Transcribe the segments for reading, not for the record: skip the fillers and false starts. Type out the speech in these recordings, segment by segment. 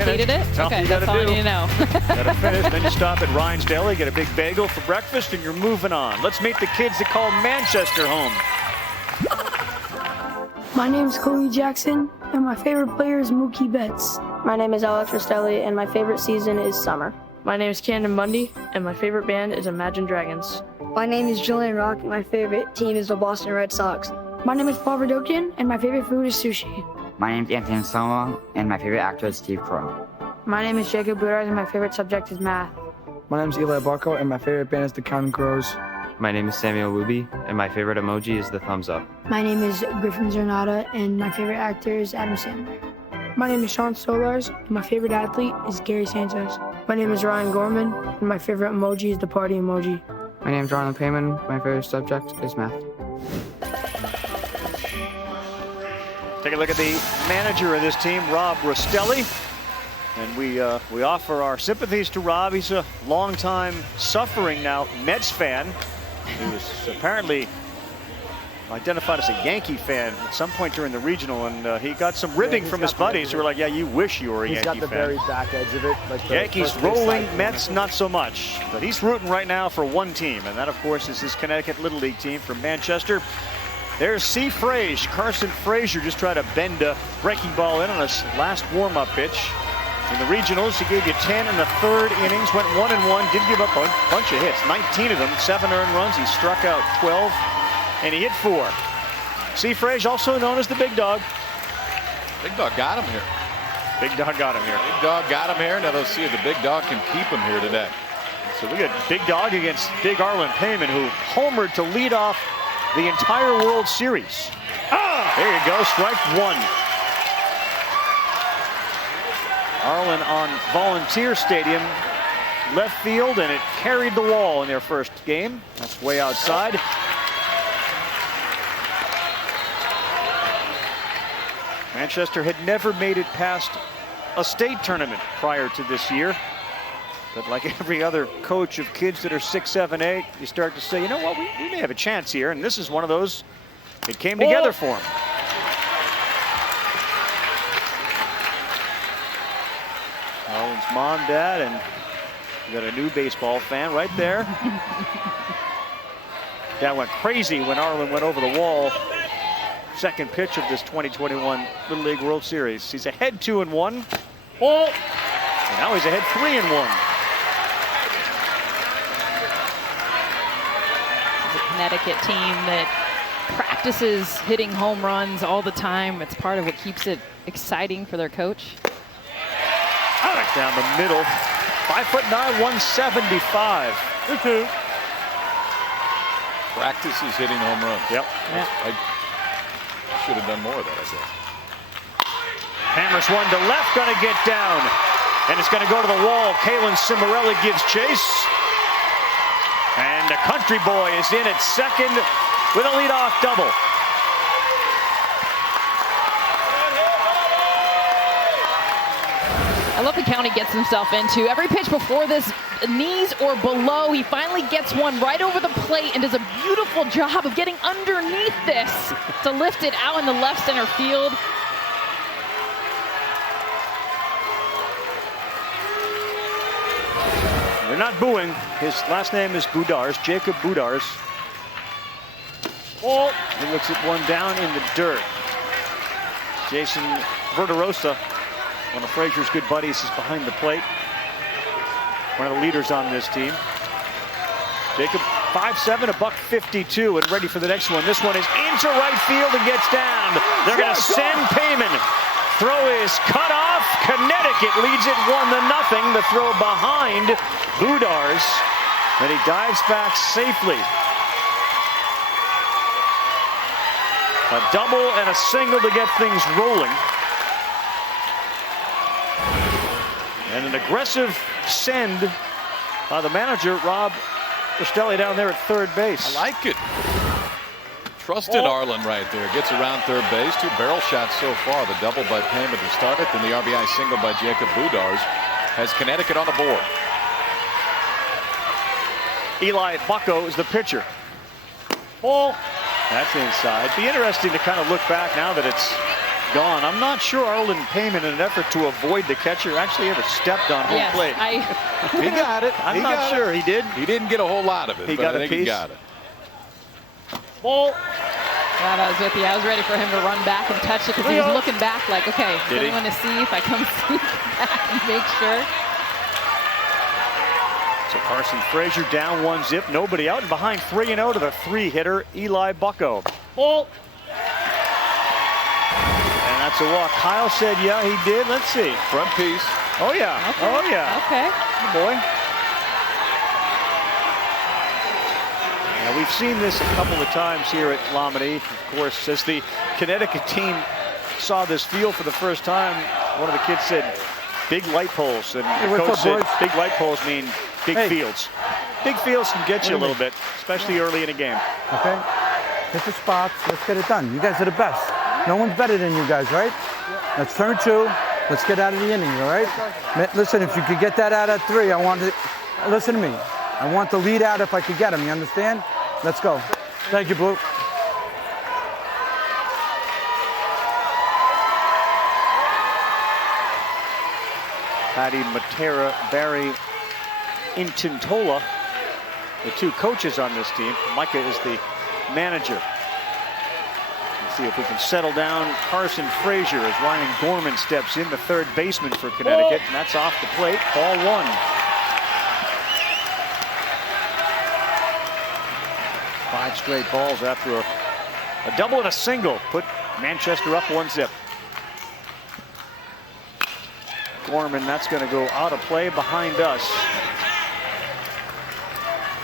Completed it? Okay, that's all I need to know. Gotta finish, then you stop at Ryan's Deli, get a big bagel for breakfast, and you're moving on. Let's meet the kids that call Manchester home. My name is Cody Jackson, and my favorite player is Mookie Betts. My name is Alex Rostelli, and my favorite season is summer. My name is Camden Bundy, and my favorite band is Imagine Dragons. My name is Julian Rock, and my favorite team is the Boston Red Sox. My name is Paul Verdokian, and my favorite food is sushi. My name is Anthony Soma, and my favorite actor is Steve Carell. My name is Jacob Budars, and my favorite subject is math. My name is Eli Barco, and my favorite band is the Counting Crows. My name is Samuel Luby, and my favorite emoji is the thumbs up. My name is Griffin Zornata, and my favorite actor is Adam Sandler. My name is Sean Solars, and my favorite athlete is Gary Sanchez. My name is Ryan Gorman, and my favorite emoji is the party emoji. My name is Arlen Payman. My favorite subject is math. Take a look at the manager of this team, Rob Rostelli. And we offer our sympathies to Rob. He's a longtime suffering now Mets fan. He was apparently identified as a Yankee fan at some point during the regional, and he got some ribbing from his buddies who were like, yeah, you wish you were a Yankee fan. He's got the very back edge of it. Like Yankees rolling, Mets not so much. But he's rooting right now for one team, and that, of course, is his Connecticut Little League team from Manchester. There's C. Frazier. Carson Frazier just tried to bend a breaking ball in on his last warm-up pitch. In the regionals, he gave you 10 in the third innings, went 1-1, did give up a bunch of hits, 19 of them, 7 earned runs. He struck out 12, and he hit 4. C. Frazier, also known as the Big Dog. Big Dog got him here. Big Dog got him here. Big Dog got him here. Now let's see if the Big Dog can keep him here today. So we got Big Dog against Big Arlen Payman, who homered to lead off the entire World Series. There you go, strike one. Arlen on Volunteer Stadium, left field, and it carried the wall in their first game. That's way outside. Manchester had never made it past a state tournament prior to this year. But like every other coach of kids that are 6, 7, 8, you start to say, you know what, we may have a chance here. And this is one of those. It came together for him. Arlen's mom, dad, and you got a new baseball fan right there. Dad went crazy when Arlen went over the wall. Second pitch of this 2021 Little League World Series. He's ahead 2-1. And now he's ahead 3-1. The Connecticut team that practices hitting home runs all the time. It's part of what keeps it exciting for their coach. Back down the middle. 5'9", 175. Practices hitting home runs. Yep. I should have done more of that, I guess. Hammers one to left, gonna get down. And it's gonna go to the wall. Kalen Cimarelli gives chase. And the country boy is in at second with a leadoff double. I love the count he gets himself into. Every pitch before this, knees or below, he finally gets one right over the plate and does a beautiful job of getting underneath this to lift it out in the left center field. They're not booing. His last name is Budars, Jacob Budars. He looks at one down in the dirt. Jason Verderosa, one of Frazier's good buddies, is behind the plate. One of the leaders on this team. Jacob, 5'7", $152, and ready for the next one. This one is into right field and gets down. They're going to send Payman. Throw is cut off. Connecticut leads it 1-0. The throw behind Budars, and he dives back safely. A double and a single to get things rolling. And an aggressive send by the manager, Rob Rostelli, down there at third base. I like it. Trusted Arlen right there. Gets around third base. 2 barrel shots so far. The double by Payman to start it, then the RBI single by Jacob Budars has Connecticut on the board. Eli Bucco is the pitcher. That's inside. Be interesting to kind of look back now that it's gone. I'm not sure Arlen Payman, in an effort to avoid the catcher, actually ever stepped on home plate. He got it. I'm not sure he did. He didn't get a whole lot of it. He but got I think a piece. He got it. Ball. Glad I was with you. I was ready for him to run back and touch it because he was looking back like, okay, really want to see if I come sneak back and make sure. So Carson Frazier down 1-0, nobody out, and behind 3-0 to the 3-hitter Eli Bucko. Ball. And that's a walk. Kyle said, yeah, he did. Let's see. Front piece. Oh yeah. Okay. Oh yeah. Okay. Good boy. Now we've seen this a couple of times here at Lamini. Of course, as the Connecticut team saw this field for the first time, one of the kids said, big light poles. And the coach said, big light poles mean big fields. Big fields can get you a little bit, especially early in a game. Okay? Hit the spots. Let's get it done. You guys are the best. No one's better than you guys, right? Let's turn 2. Let's get out of the inning, all right? Listen, if you could get that out at 3, I want to... Listen to me. I want the lead out if I could get him. You understand? Let's go. Thank you, Blue. Patty Matera, Barry Intintola, the two coaches on this team. Micah is the manager. Let's see if we can settle down Carson Frazier as Ryan Gorman steps in, the third baseman for Connecticut, and that's off the plate. Ball 1. Five straight balls after a double and a single. Put Manchester up 1-0. Gorman, that's going to go out of play behind us.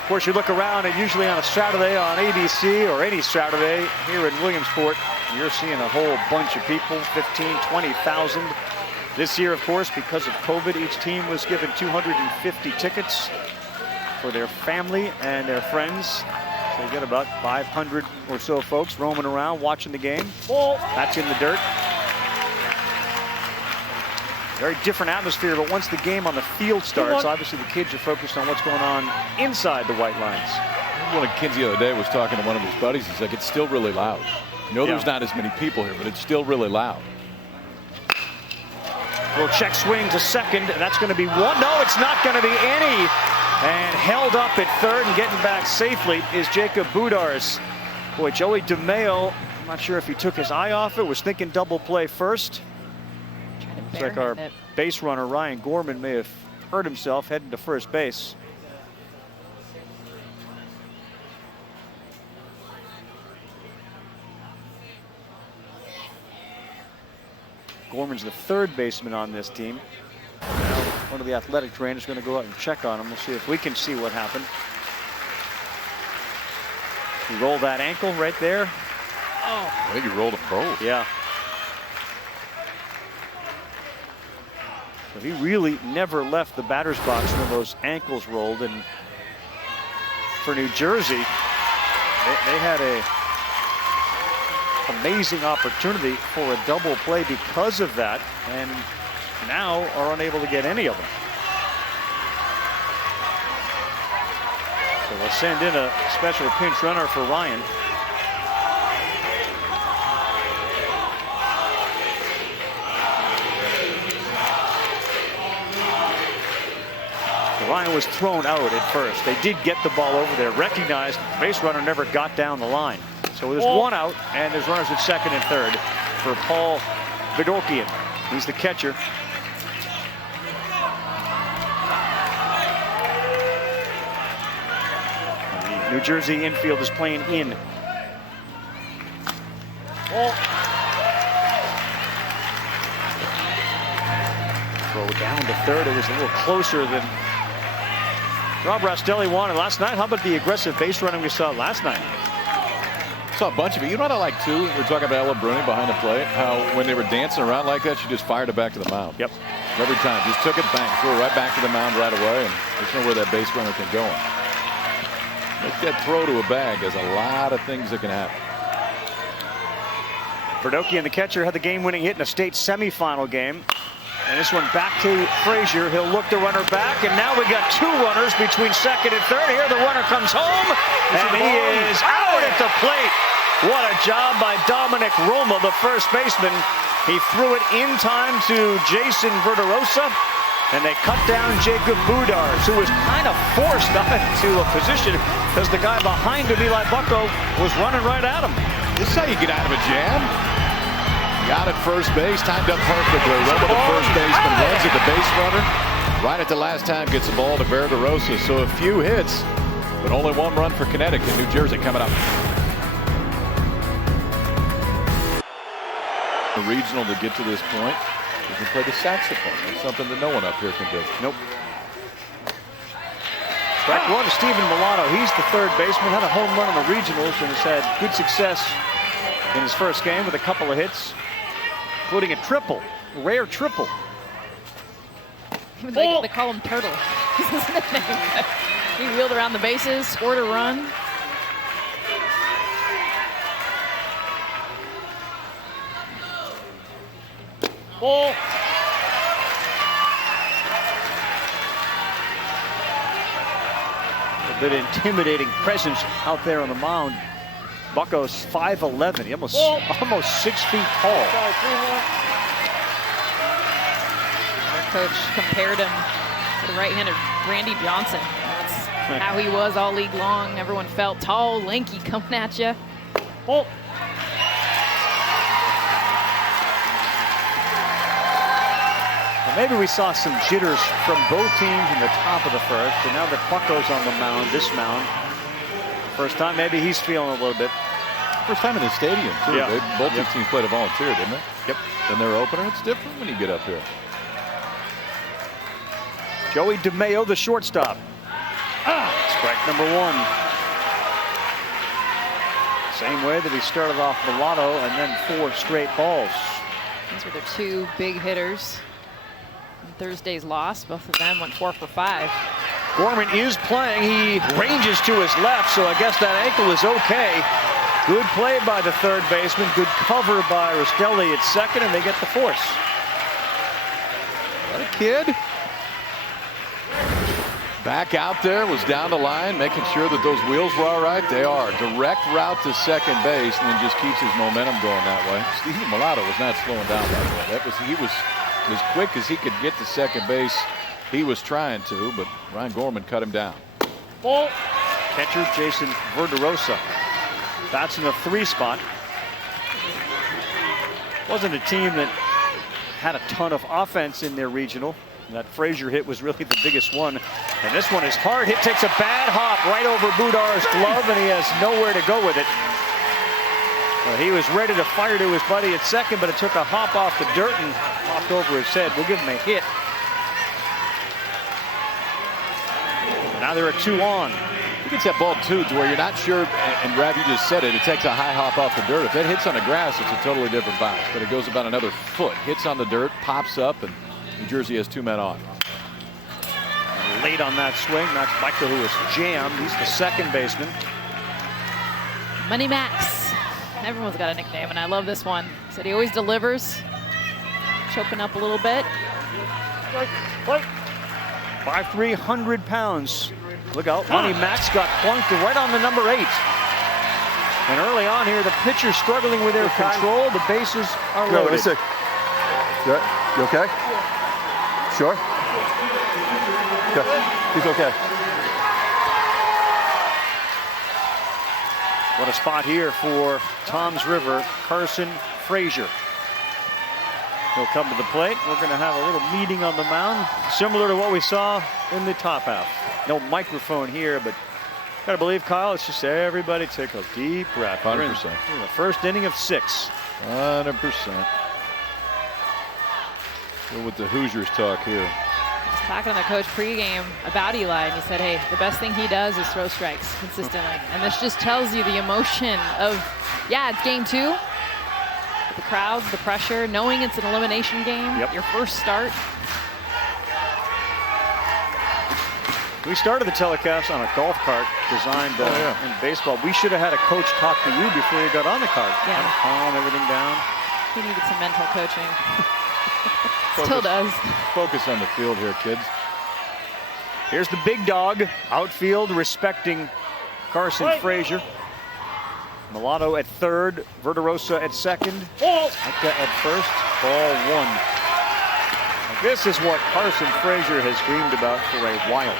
Of course, you look around and usually on a Saturday on ABC or any Saturday here in Williamsport, you're seeing a whole bunch of people, 15, 20,000. This year, of course, because of COVID, each team was given 250 tickets for their family and their friends. So you get about 500 or so folks roaming around watching the game. Ball. That's in the dirt. Very different atmosphere, but once the game on the field starts, obviously the kids are focused on what's going on inside the white lines. One of the kids the other day was talking to one of his buddies. He's like, it's still really loud. There's not as many people here, but it's still really loud. Little check swing to second, and that's going to be 1. No, it's not going to be any. And held up at third and getting back safely is Jacob Budars. Boy, Joey Demeo, I'm not sure if he took his eye off it, was thinking double play first. Looks like our base runner, Ryan Gorman, may have hurt himself heading to first base. Gorman's the third baseman on this team. Now, one of the athletic trainers is going to go out and check on him. We'll see if we can see what happened. He rolled that ankle right there. Oh, I think he rolled them both. Yeah. So he really never left the batter's box when those ankles rolled. And for New Jersey, they had a amazing opportunity for a double play because of that, and now are unable to get any of them. So we'll send in a special pinch runner for Ryan. So Ryan was thrown out at first. They did get the ball over there, recognized the base runner never got down the line. So there's one out, and there's runners at second and third for Paul Vidorkian. He's the catcher. The New Jersey infield is playing in. Throw down to third. It was a little closer than Rob Rastelli wanted last night. How about the aggressive base running we saw last night? Saw a bunch of it. You know what I like too? We're talking about Ella Bruni behind the plate. How when they were dancing around like that, she just fired it back to the mound. Yep. Every time, just took it, bang, threw it right back to the mound right away, and there's nowhere that base runner can go. Make that throw to a bag. There's a lot of things that can happen. Verdokian, the catcher, had the game-winning hit in a state semifinal game. And this one back to Frazier. He'll look the runner back, and now we got two runners between second and third. Here the runner comes home, and he is out at the plate. What a job by Dominic Roma, the first baseman, He threw it in time to Jason Verderosa, and they cut down Jacob Budars, who was kind of forced into a position because the guy behind him, Eli Bucko, was running right at him. This is how you get out of a jam. Got at first base, timed up perfectly. Went to the first baseman, runs at the base runner. Right at the last time, gets the ball to Verderosa. So a few hits, but only one run for Connecticut. New Jersey coming up. The regional to get to this point. You can play the saxophone. It's something that no one up here can do. Nope. Strike one to Stephen Milano. He's the third baseman. Had a home run in the regionals and has had good success in his first game with a couple of hits, including a triple, a rare triple. They call him Turtle. He wheeled around the bases, scored a run. Ball. A bit intimidating presence out there on the mound. Bucko's 5'11". He almost 6 feet tall. Our coach compared him to the right-handed Randy Johnson. That's how he was all league long. Everyone felt tall, lanky, coming at you. Oh. Maybe we saw some jitters from both teams in the top of the first, and now that Bucko's on the mound, this mound, first time, maybe he's feeling a little bit. First time in the stadium, too. Yeah. Both these teams played a volunteer, didn't they? Yep. And their opener, it's different when you get up here. Joey Demeo, the shortstop. Strike number one. Same way that he started off Milano and then 4 straight balls. These were their 2 big hitters. Thursday's loss, both of them went 4 for 5. Gorman is playing. He ranges to his left, so I guess that ankle is okay. Good play by the third baseman. Good cover by Rastelli at second, and they get the force. What a kid. Back out there, was down the line, making sure that those wheels were all right. They are. Direct route to second base, and then just keeps his momentum going that way. Stephen Milano was not slowing down that way. He was as quick as he could get to second base. He was trying to, but Ryan Gorman cut him down. Ball. Catcher Jason Verderosa. That's in the 3 spot. Wasn't a team that had a ton of offense in their regional. That Frazier hit was really the biggest one. And this one is hard. Hit takes a bad hop right over Budar's glove, and he has nowhere to go with it. Well, he was ready to fire to his buddy at second, but it took a hop off the dirt and hopped over his head. We'll give him a hit. Now there are 2 on. He gets that ball, too, to where you're not sure, and Rav, you just said it, it takes a high hop off the dirt. If it hits on the grass, it's a totally different bounce, but it goes about another foot. Hits on the dirt, pops up, and New Jersey has 2 men on. Late on that swing. That's Michael, who is jammed. He's the second baseman. Money Max. Everyone's got a nickname, and I love this one. Said he always delivers. Choking up a little bit. 5'3", 100 pounds. Look out, Money Max got plunked right on the number 8. And early on here, the pitcher struggling with their control. The bases are loaded. Let's see. Good. You okay? Sure? Okay. He's okay. What a spot here for Toms River, Carson Frazier. He'll come to the plate. We're going to have a little meeting on the mound, similar to what we saw in the top half. No microphone here, but gotta believe, Kyle, it's just everybody take a deep breath. 100%. In the first inning of 6. 100%. Go with the Hoosiers talk here. Talking to the coach pregame about Eli, and he said, hey, the best thing he does is throw strikes consistently. And this just tells you the emotion of, yeah, it's game 2. The crowds, the pressure, knowing it's an elimination game, your first start. We started the telecast on a golf cart designed in baseball. We should have had a coach talk to you before you got on the cart. Yeah. Kind of calm everything down. He needed some mental coaching. Still does. Focus on the field here, kids. Here's the big dog. Outfield respecting Carson Frazier. Milano at third. Verderosa at second. Micah at first. Ball one. Now, this is what Carson Frazier has dreamed about for a while.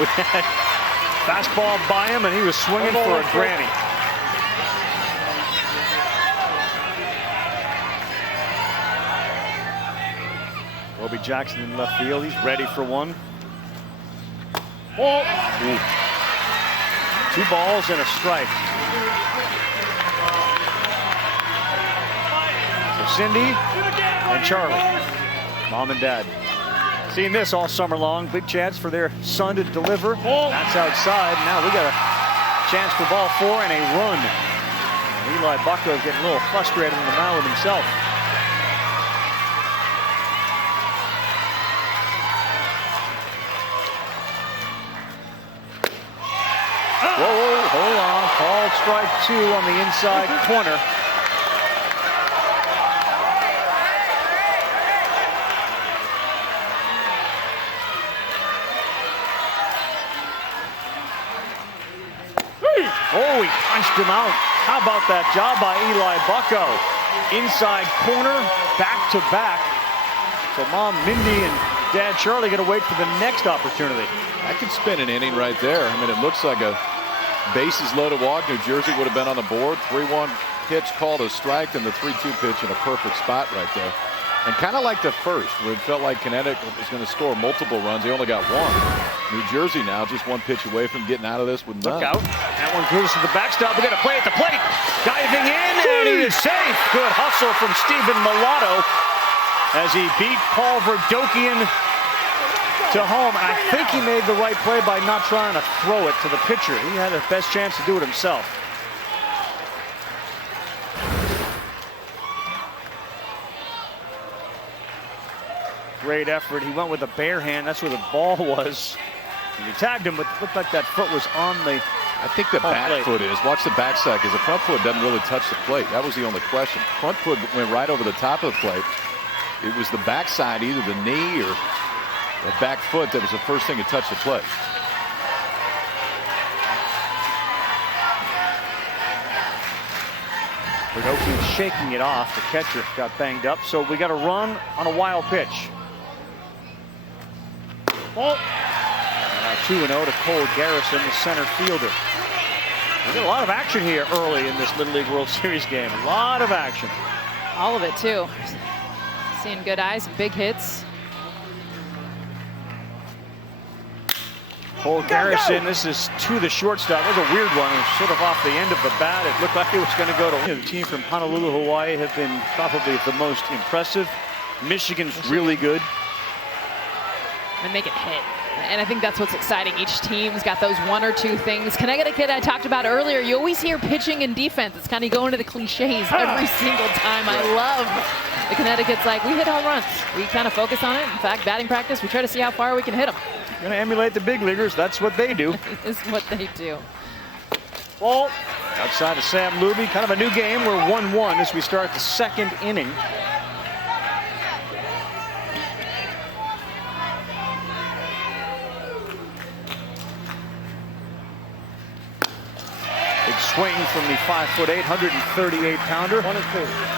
With that fastball by him, and he was swinging for a granny. Bobby Jackson in left field. He's ready for one. Ball. Ooh. 2 balls and a strike. So Cindy and Charlie, mom and dad. Seen this all summer long. Big chance for their son to deliver. That's outside. Now we got a chance for ball 4 and a run. Eli Bucko getting a little frustrated in the mound with himself. Whoa, hold on. Called strike 2 on the inside corner. Oh, he punched him out. How about that job by Eli Bucko? Inside corner, back to back. So mom Mindy and dad Charlie got to wait for the next opportunity. That could spin an inning right there. I mean, it looks like a bases loaded walk. New Jersey would have been on the board. 3-1 pitch called a strike, and the 3-2 pitch in a perfect spot right there. And kind of like the first, where it felt like Connecticut was going to score multiple runs. They only got 1. New Jersey now just 1 pitch away from getting out of this with none. Look out. That one goes to the backstop. We got to play at the plate. Diving in, and he is safe. Good hustle from Stephen Milano as he beat Paul Verdokian to home. And I think he made the right play by not trying to throw it to the pitcher. He had the best chance to do it himself. Great effort. He went with a bare hand. That's where the ball was. And he tagged him, but it looked like that foot was on the I think the back plate. foot is. Watch the backside, because the front foot doesn't really touch the plate. That was the only question. Front foot went right over the top of the plate. It was the backside, either the knee or the back foot, that was the first thing to touch the plate. Verdokian shaking it off. The catcher got banged up, so we got a run on a wild pitch. Ball. 2-0 to Cole Garrison, the center fielder. We got a lot of action here early in this Little League World Series game. A lot of action. All of it, too. Seeing good eyes, big hits. Cole Garrison, this is to the shortstop. That was a weird one. It was sort of off the end of the bat. It looked like it was going to go to. The team from Honolulu, Hawaii have been probably the most impressive. Michigan's really good. And make it hit. And I think that's what's exciting. Each team's got those 1 or 2 things. Connecticut, I talked about earlier, you always hear pitching and defense. It's kind of going to the cliches every single time. I love the Connecticut's like, we hit home runs. We kind of focus on it. In fact, batting practice, we try to see how far we can hit them. Going to emulate the big leaguers. That's what they do. It's what they do. Ball outside of Sam Luby. Kind of a new game. We're 1-1 as we start the 2nd inning. Big swing from the 5'8", 138-pounder. 1-2.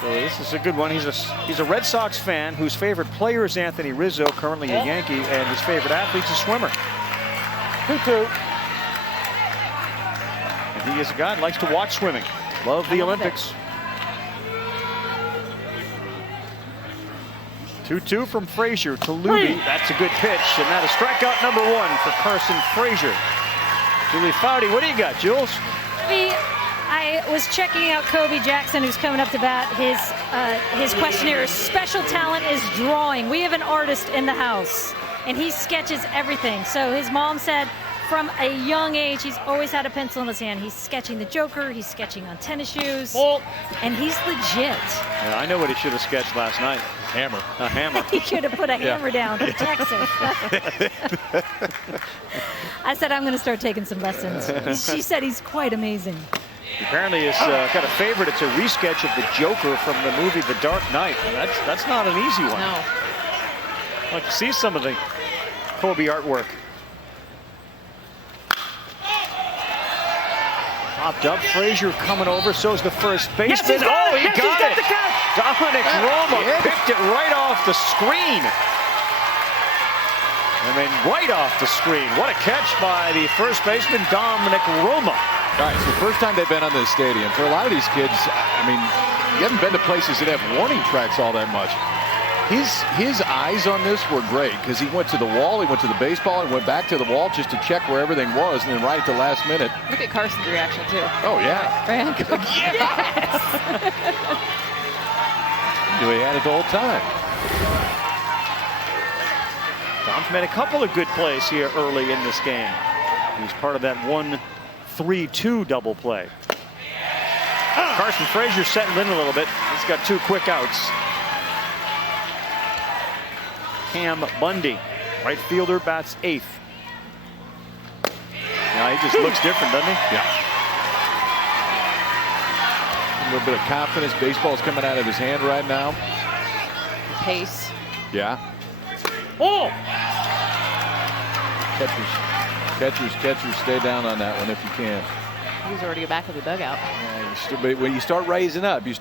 So this is a good one. He's a Red Sox fan whose favorite player is Anthony Rizzo, currently a Yankee, and his favorite athlete's a swimmer. 2-2. And he is a guy that likes to watch swimming. Love the Olympics. 2-2 from Frazier to Luby. That's a good pitch, and that is strikeout number 1 for Carson Frazier. Julie Foudy, what do you got, Jules? I was checking out Kobe Jackson, who's coming up to bat. His questionnaire is special talent is drawing. We have an artist in the house, and he sketches everything. So his mom said from a young age, he's always had a pencil in his hand. He's sketching the Joker. He's sketching on tennis shoes. And he's legit. Yeah, I know what he should have sketched last night. Hammer. A hammer. He should have put a hammer down for Texas. I said, I'm going to start taking some lessons. She said he's quite amazing. Apparently he's got a favorite. It's a resketch of the Joker from the movie The Dark Knight. That's not an easy one. No. I'd like to see some of the Kobe artwork. Popped up. Frazier coming over. So's the first baseman. He got it. Dominic Roma picked it right off the screen. I mean, right off the screen. What a catch by the first baseman, Dominic Roma. All right, it's the first time they've been on this stadium. For a lot of these kids, I mean, you haven't been to places that have warning tracks all that much. His eyes on this were great because he went to the wall, he went to the baseball, and went back to the wall just to check where everything was, and then right at the last minute. Look at Carson's reaction, too. Oh, yeah. Right. Yes! He had it the whole time. Dom's made a couple of good plays here early in this game. He's part of that 1-3-2 double play. Carson Frazier settling in a little bit. He's got 2 quick outs. Cam Bundy, right fielder, bats 8th. Now he just looks different, doesn't he? Yeah. A little bit of confidence. Baseball's coming out of his hand right now. Pace. Yeah. Oh! Catchers, stay down on that one if you can. He's already back in the dugout. When you start raising up, you're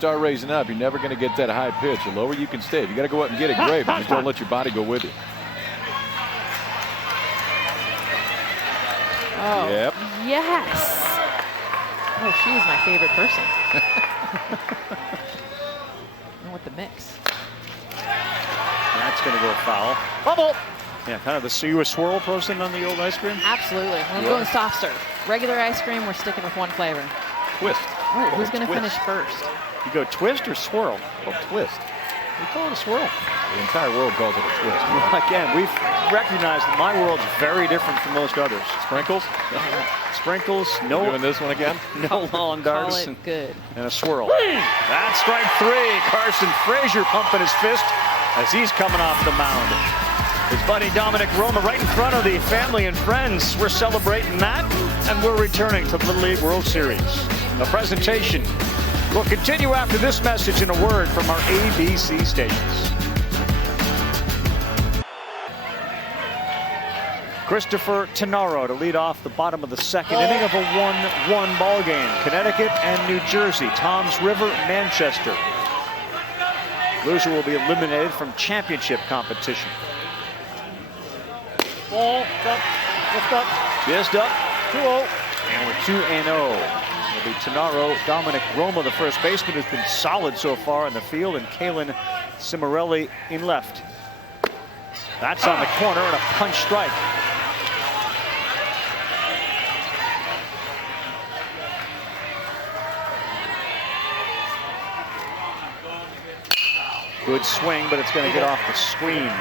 never going to get that high pitch. The lower you can stay. If you got to go up and get it, great, but just don't let your body go with it. Oh, yep. Yes. Oh, she is my favorite person. With the mix. That's going to go foul. Bubble! Yeah, kind of you a swirl person on the old ice cream? Absolutely. I'm going soft serve. Regular ice cream, we're sticking with one flavor. Twist. Oh, who's going to finish first? You go twist or swirl? Oh, twist. We call it a swirl. The entire world calls it a twist. Again, we've recognized that my world's very different from most others. Sprinkles? Sprinkles, no. Doing this one again? No lawn darts. Call it good. And a swirl. That's strike 3. Carson Frazier pumping his fist as he's coming off the mound. His buddy Dominic Roma right in front of the family and friends. We're celebrating that, and we're returning to the Little League World Series. The presentation will continue after this message in a word from our ABC stations. Christopher Tenaro to lead off the bottom of the second inning of a 1-1 ball game. Connecticut and New Jersey, Toms River, Manchester. Loser will be eliminated from championship competition. Ball, up, lift up, missed up, 2-0. And we're 2-0. It'll be Tenaro, Dominic Roma, the first baseman, who's been solid so far in the field, and Kalen Cimarelli in left. That's on the corner and a punch strike. Good swing, but it's going to get off the screen.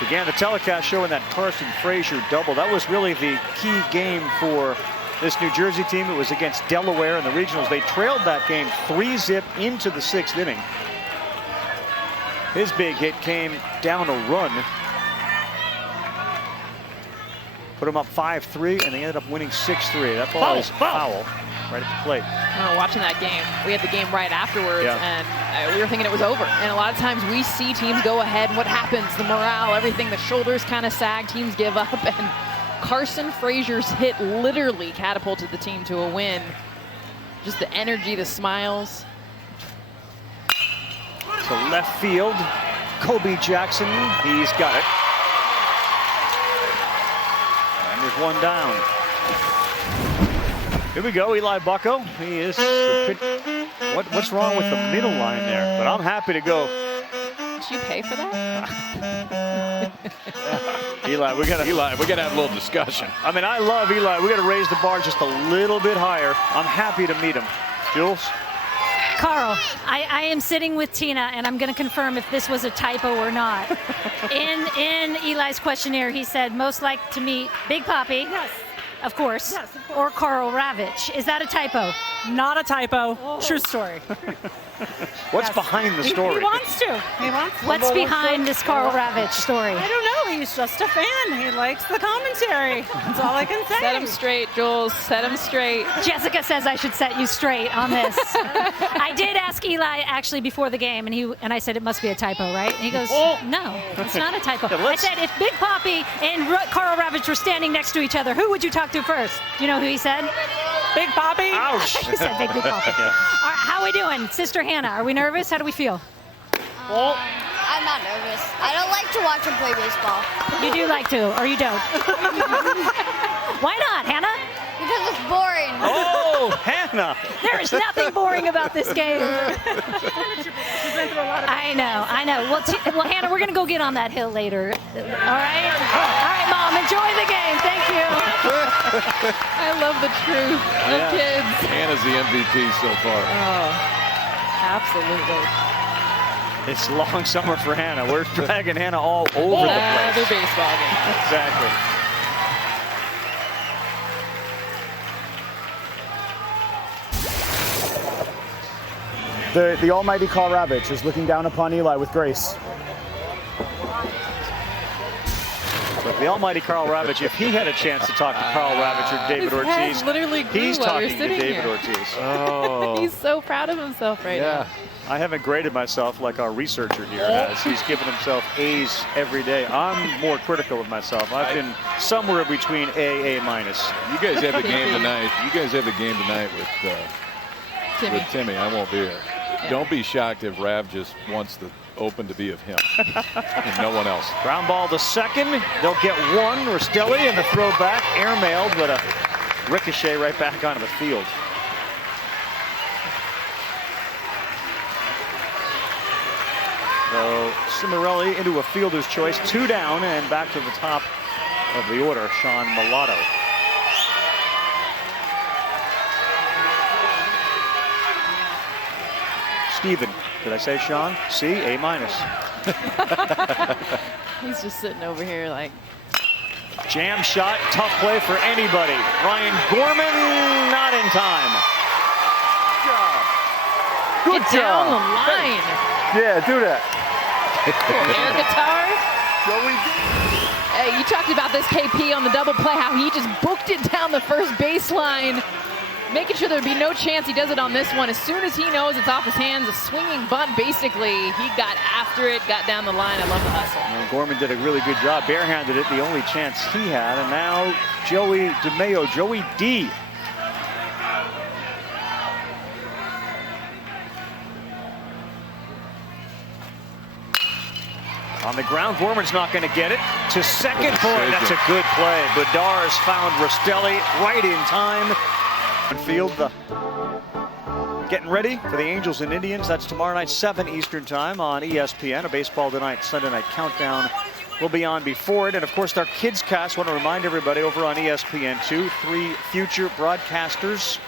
Began the telecast showing that Carson Frazier double. That was really the key game for this New Jersey team. It was against Delaware in the regionals. They trailed that game 3-0 into the 6th inning. His big hit came down a run. Put him up 5-3, and they ended up winning 6-3. That ball is foul right at the plate. Watching that game, we had the game right afterwards, and we were thinking it was over. And a lot of times we see teams go ahead, and what happens? The morale, everything, the shoulders kind of sag, teams give up, and Carson Frazier's hit literally catapulted the team to a win. Just the energy, the smiles. To left field, Kobe Jackson, he's got it. And there's one down. Here we go, Eli Bucco. He is. What's wrong with the middle line there? But I'm happy to go. Did you pay for that? Eli, we gotta have a little discussion. I mean, I love Eli. We gotta raise the bar just a little bit higher. I'm happy to meet him. Jules? Carl, I am sitting with Tina, and I'm going to confirm if this was a typo or not. In Eli's questionnaire, he said most like to meet Big Papi. Yes. of course, or Carl Ravitch. Is that a typo? Not a typo. True story. What's behind the story? He wants to. He wants to. What's behind this Carl Ravitch story? I don't know. He's just a fan. He likes the commentary. That's all I can say. Set him straight, Jules. Set him straight. Jessica says I should set you straight on this. I did ask Eli actually before the game, and I said it must be a typo, right? And he goes, no, it's not a typo. I said if Big Papi and Carl Ravitch were standing next to each other, who would you talk to first? Do you know who he said? Big Papi. Ouch. He said Big Papi. All right, how are we doing? Sister Hannah, are we nervous? How do we feel? I'm not nervous. I don't like to watch him play baseball. You do like to, or you don't? Why not, Hannah? Because it's boring. Oh, Hannah. There is nothing boring about this game. I know. Well, Hannah, we're going to go get on that hill later. All right, Mom, enjoy the game. Thank you. I love the truth of kids. Hannah's the MVP so far. Oh, absolutely. It's a long summer for Hannah. We're dragging Hannah all over the place. Another baseball game. Exactly. The almighty Carl Ravitch is looking down upon Eli with grace. But the almighty Carl Ravitch, if he had a chance to talk to Carl Ravitch or David His head Ortiz, literally grew he's while we were talking to sitting David here. Ortiz. Oh. He's so proud of himself right now. I haven't graded myself like our researcher here has. He's given himself A's every day. I'm more critical of myself. I've been somewhere between A minus. You guys have a game tonight. With Timmy. I won't be here. Yeah. Don't be shocked if Rav just wants the open to be of him and no one else. Ground ball to second. They'll get one. Rastelli and the throw back. Airmailed, but a ricochet right back onto the field. So Cimarelli into a fielder's choice. 2 down and back to the top of the order. Sean Milano. Steven, did I say Sean? C, A minus. He's just sitting over here like. Jam shot, tough play for anybody. Ryan Gorman, not in time. Good Get job. down the line. Yeah, do that. Air guitar. Hey, you talked about this KP on the double play, how he just booked it down the first baseline, making sure there'd be no chance he does it on this one. As soon as he knows it's off his hands, a swinging bunt, basically, he got after it, got down the line. I love the hustle. And Gorman did a really good job. Barehanded it, the only chance he had. And now Joey Demeo, Joey D. On the ground, Gorman's not going to get it. To second, boy, that's a good play. Bedar's found Rastelli right in time. Field, getting ready for the Angels and Indians. That's tomorrow night, 7 Eastern time on ESPN. A Baseball Tonight, Sunday Night Countdown will be on before it. And of course, our Kids Cast, want to remind everybody over on ESPN2, 3 future broadcasters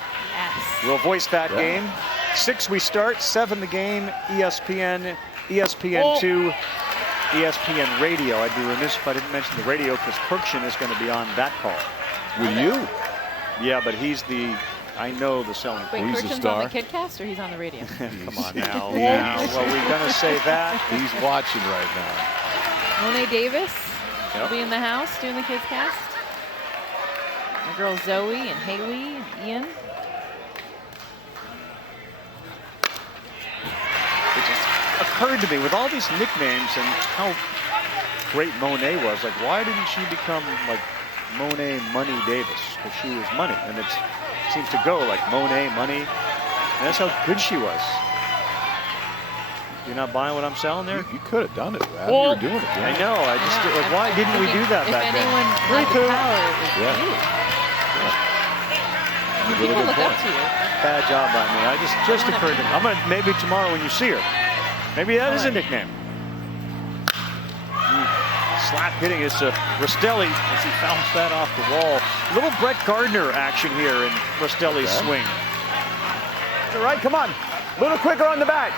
will voice that game. 6 we start, 7 the game, ESPN, ESPN2, ESPN Radio. I'd be remiss if I didn't mention the radio because Kirkshin is going to be on that call. With you? Yeah, but he's the, I know the selling. Wait, He's a Kirkshin's star. on the KidCast or he's on the radio? Come on now. Well, we're going to say that. He's watching right now. Monet Davis will be in the house doing the Kids Cast. My girls Zoe and Haley and Ian. It just occurred to me with all these nicknames and how great Monet was. Like, why didn't she become like Monet Money Davis? Because she was money, and it seems to go like Monet Money. And that's how good she was. You're not buying what I'm selling there? You could have done it, Rav. You were doing it. I know. I just like, why didn't we do that back then? If anyone had the power, it was you. People look up to you. Bad job by me. I just occurred to me. I'm gonna maybe tomorrow when you see her. Maybe that is a nickname. Slap hitting is Rastelli as he fouls that off the wall. Little Brett Gardner action here in Rastelli's swing. All right, come on. A little quicker on the bat.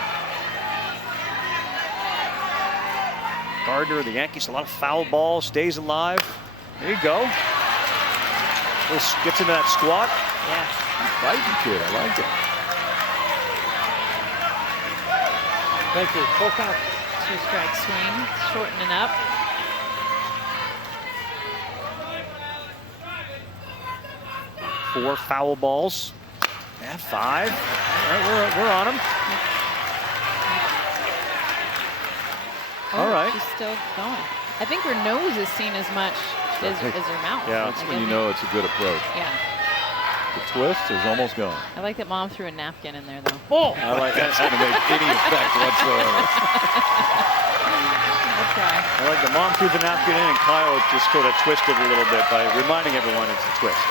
Gardner, the Yankees, a lot of foul ball, stays alive. There you go. Gets into that squat. Yes. Fighting kid, I like it. Thank you. Full count. 2-strike swing, shortening up. Four foul balls. Yeah, 5. All right, we're on him. All right. She's still going. I think her nose is seen as much as her mouth. Yeah, that's when you know it's a good approach. Yeah. The twist is almost gone. I like that Mom threw a napkin in there, though. Oh! I like that's going to make any effect whatsoever. I like the Mom threw the napkin in, and Kyle just sort of twisted a little bit by reminding everyone it's a twist.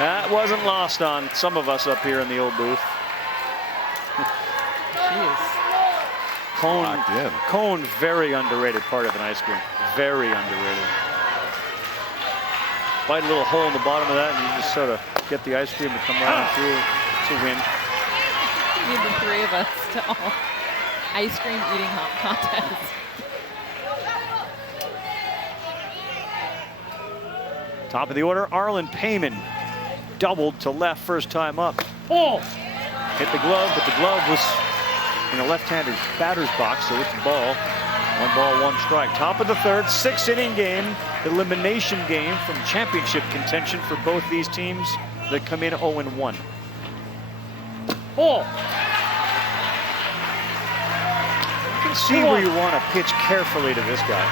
That wasn't lost on some of us up here in the old booth. Cone, very underrated part of an ice cream. Very underrated. Bite a little hole in the bottom of that, and you just sort of get the ice cream to come right on through. It's a win. Need the 3 of us to all ice cream eating contest. Top of the order, Arlen Payman. Doubled to left first time up. Oh! Hit the glove, but the glove was in a left-handed batter's box, so it's a ball. 1 ball, 1 strike. Top of the third, 6-inning game. Elimination game from championship contention for both these teams that come in 0-1. Oh! You can see where you want to pitch carefully to this guy.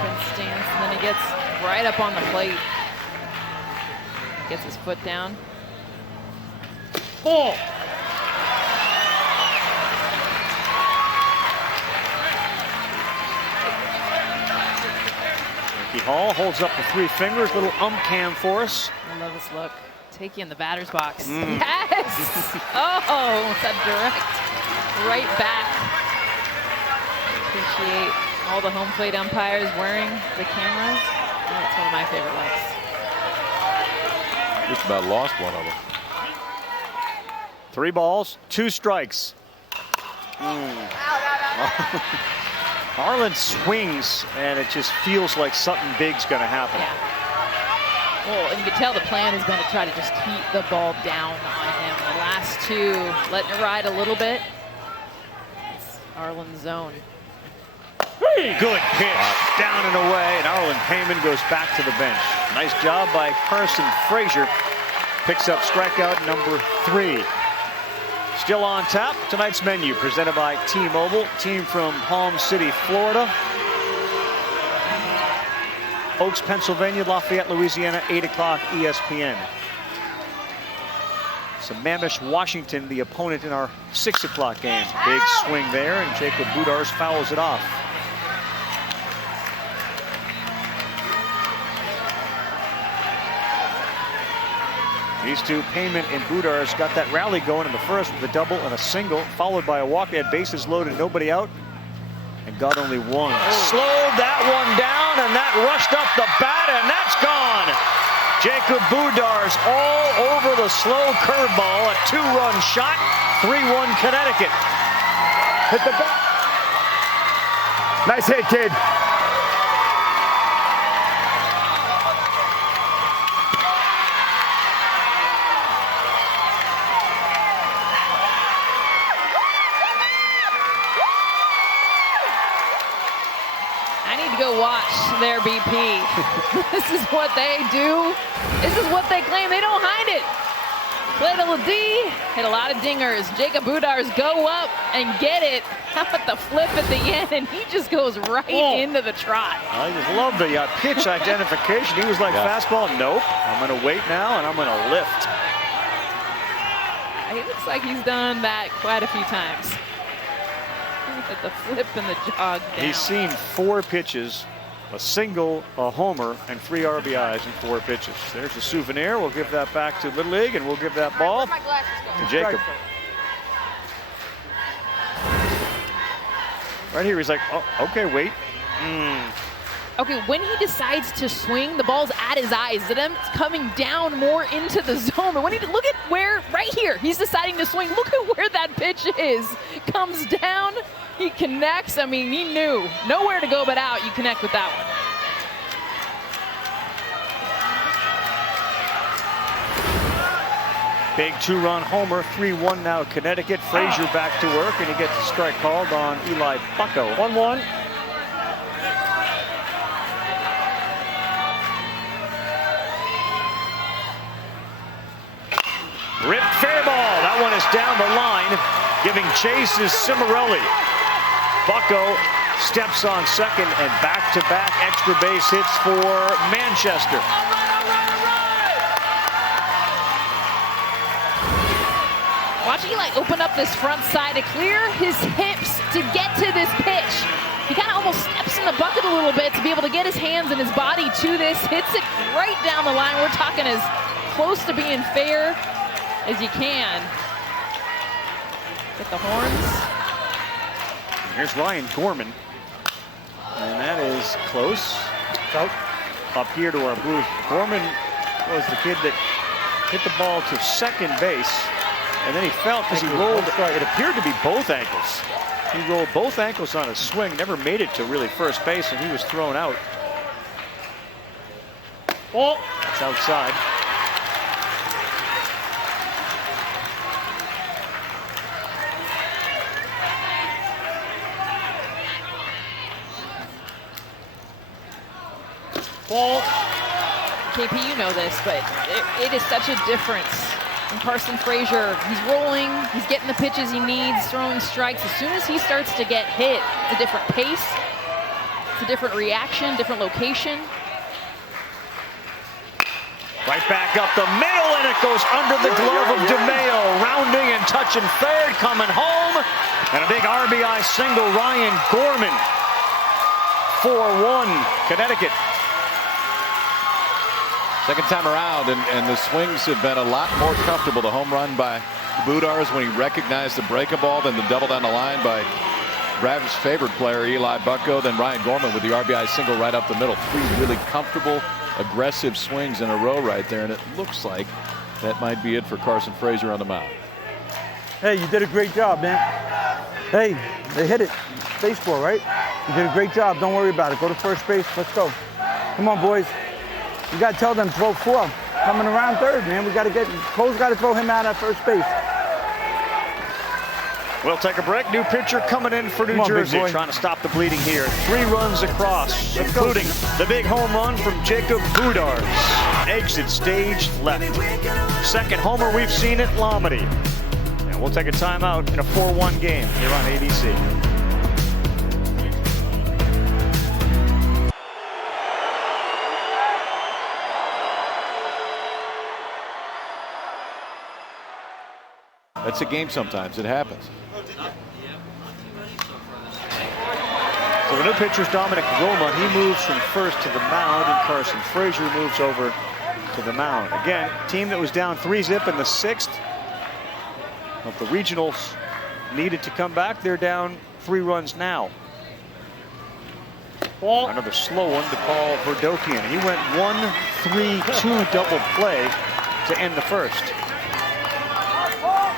Open stance, and then he gets right up on the plate. Gets his foot down. Oh! Hall holds up the 3 fingers, little cam for us. I love this look. Take you in the batter's box. Yes! Oh, that direct right back. Appreciate all the home plate umpires wearing the cameras. That's one of my favorite looks. Just about lost one of them. 3 balls, 2 strikes. Arlen swings, and it just feels like something big's going to happen. Yeah. Well, and you can tell the plan has been to try to just keep the ball down on him. The last 2, letting it ride a little bit. It's Arlen's zone. Good pitch, down and away, and Arlen Payman goes back to the bench. Nice job by Carson Frazier. Picks up strikeout number 3. Still on tap, tonight's menu presented by T-Mobile, team from Palm City, Florida. Oaks, Pennsylvania, Lafayette, Louisiana, 8 o'clock ESPN. Sammamish, Washington, the opponent in our 6 o'clock game. Big swing there, and Jacob Budars fouls it off. These 2, Payman and Budars, got that rally going in the first with a double and a single, followed by a walk. They had bases loaded, nobody out, and got only 1. Slowed that one down, and that rushed up the bat, and that's gone. Jacob Budars all over the slow curveball, a 2-run shot, 3-1 Connecticut. Hit the bat. Nice hit, kid. Go watch their BP. This is what they do. This is what they claim. They don't hide it. Played a little D, hit a lot of dingers. Jacob Budars go up and get it. How about the flip at the end? And he just goes right into the trot. I just love the pitch identification. He was like, fastball, nope. I'm going to wait now, and I'm going to lift. He looks like he's done that quite a few times. At the flip and the jog down. He's seen 4 pitches, a single, a homer, and 3 RBIs in 4 pitches. There's a souvenir. We'll give that back to Little League, and we'll give that ball to Jacob. Right here, he's like, oh, okay, wait. Okay, when he decides to swing, the ball's at his eyes. It's coming down more into the zone. But when he look at where, right here, he's deciding to swing. Look at where that pitch is. Comes down, he connects. I mean, he knew nowhere to go but out. You connect with that Big 2-run homer, 3-1 now Connecticut. Frazier back to work, and he gets a strike called on Eli Bucko. 1-1. Rip fair ball. That one is down the line. Giving chase is Cimarelli. Bucko steps on second, and back-to-back extra base hits for Manchester. Watch Eli open up this front side to clear his hips to get to this pitch. He kind of almost steps in the bucket a little bit to be able to get his hands and his body to this. Hits it right down the line. We're talking as close to being fair as you can. Get the horns. Here's Ryan Gorman. And that is close. Out. Up here to our booth. Gorman was the kid that hit the ball to second base. And then he fell because he rolled, it appeared to be both ankles. He rolled both ankles on a swing, never made it to really first base, and he was thrown out. Oh, it's outside. Ball. KP, you know this, but it is such a difference. And Carson Frazier, he's rolling, he's getting the pitches he needs, throwing strikes. As soon as he starts to get hit, it's a different pace, it's a different reaction, different location. Right back up the middle, and it goes under the glove of Demeo. Rounding and touching third, coming home. And a big RBI single, Ryan Gorman. 4-1, Connecticut. Second time around, and the swings have been a lot more comfortable. The home run by Budars when he recognized the breaking ball, then the double down the line by Rav's favorite player, Eli Bucko, then Ryan Gorman with the RBI single right up the middle. 3 really comfortable, aggressive swings in a row right there, and it looks like that might be it for Carson Frazier on the mound. Hey, you did a great job, man. Hey, they hit it. Baseball, right? You did a great job. Don't worry about it. Go to first base. Let's go. Come on, boys. You got to tell them throw 4. Coming around third, man. We got to get, Cole's got to throw him out at first base. We'll take a break. New pitcher coming in for New Jersey, trying to stop the bleeding here. 3 runs across, including the big home run from Jacob Budars. Exit stage left. Second homer we've seen at Lomity. And we'll take a timeout in a 4-1 game here on ABC. That's a game sometimes. It happens. So the new pitcher's Dominic Roma. He moves from first to the mound, and Carson Frazier moves over to the mound. Again, team that was down 3-zip in the 6th of the regionals needed to come back. They're down 3 runs now. Another slow one to Paul Verdokian. He went 1-3-2 double play to end the first.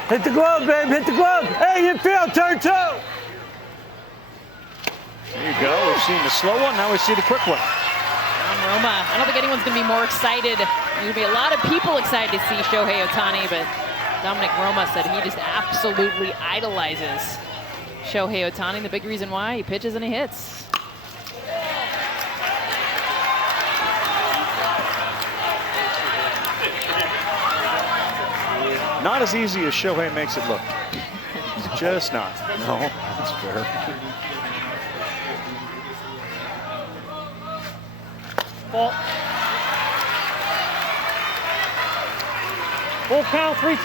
Hit the glove, babe. Hit the glove. Hey, infield, turn 2. There you go. We've seen the slow one. Now we see the quick one. Roma. I don't think anyone's going to be more excited. There's going to be a lot of people excited to see Shohei Ohtani, but Dominic Roma said he just absolutely idolizes Shohei Ohtani. The big reason why, he pitches and he hits. Not as easy as Shohei makes it look. It's just not. No, that's fair. Ball. Full count, 3-2. You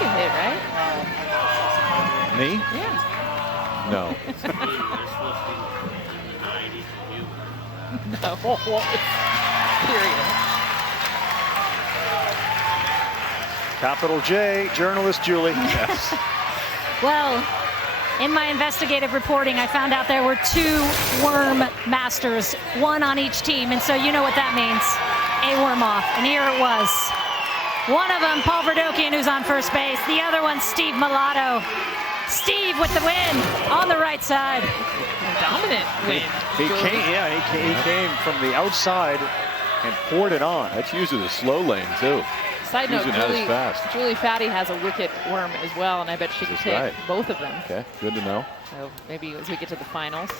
can hit, right? Me? Yeah. No. No. Period. Capital J, journalist Julie. Yes. Well, in my investigative reporting, I found out there were 2 worm masters, 1 on each team, and so you know what that means. A worm off, and here it was. One of them, Paul Verdokian, who's on first base. The other one, Steve Milano. Steve with the win on the right side. Dominant win. He came from the outside and poured it on. That's usually the slow lane, too. Side note, Usually not as fast. Julie Fatty has a wicket worm as well, and I bet she could take both of them. Okay, good to know. So maybe as we get to the finals.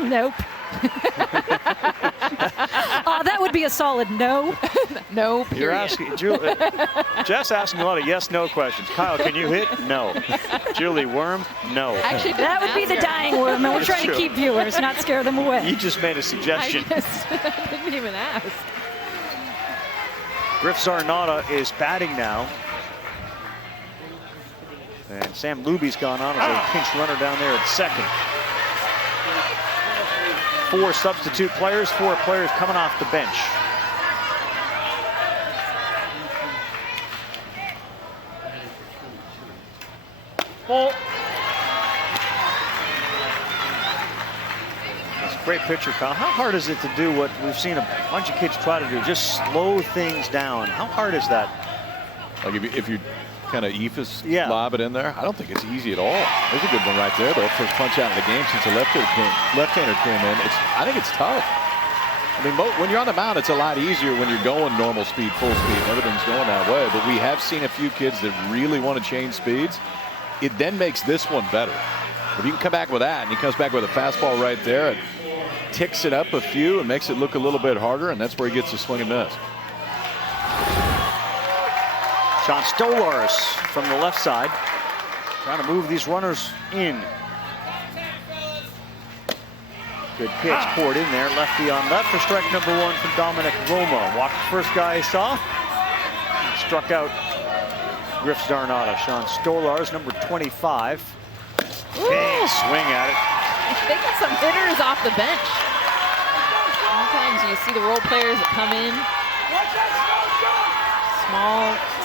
Nope. Oh, that would be a solid no. No, period. You're asking, Jess asking a lot of yes/no questions. Kyle, can you hit? No. Julie, worm? No. Actually, that would be the dying worm, and we're trying to keep viewers, not scare them away. You just made a suggestion. I didn't even ask. Griff Zarnata is batting now. And Sam Luby's gone on as a pinch runner down there at second. 4 substitute players, 4 players coming off the bench. Ball. That's a great picture, Kyle. How hard is it to do what we've seen a bunch of kids try to do? Just slow things down. How hard is that? Like if you kind of eephus lob it in there, I don't think it's easy at all. There's a good one right there, though. First punch out of the game since the left-hander came in. I think it's tough. I mean, when you're on the mound, it's a lot easier when you're going normal speed, full speed, and everything's going that way. But we have seen a few kids that really want to change speeds. It then makes this one better. If you can come back with that, and he comes back with a fastball right there, it ticks it up a few and makes it look a little bit harder, and that's where he gets the swing and miss. Sean Stolars from the left side, trying to move these runners in. Good pitch poured in there, lefty on left for strike number 1 from Dominic Roma. Walked the first guy he saw, struck out Griff Zarnata. Sean Stolars, number 25. Big swing at it. They got some hitters off the bench. Sometimes you see the role players that come in.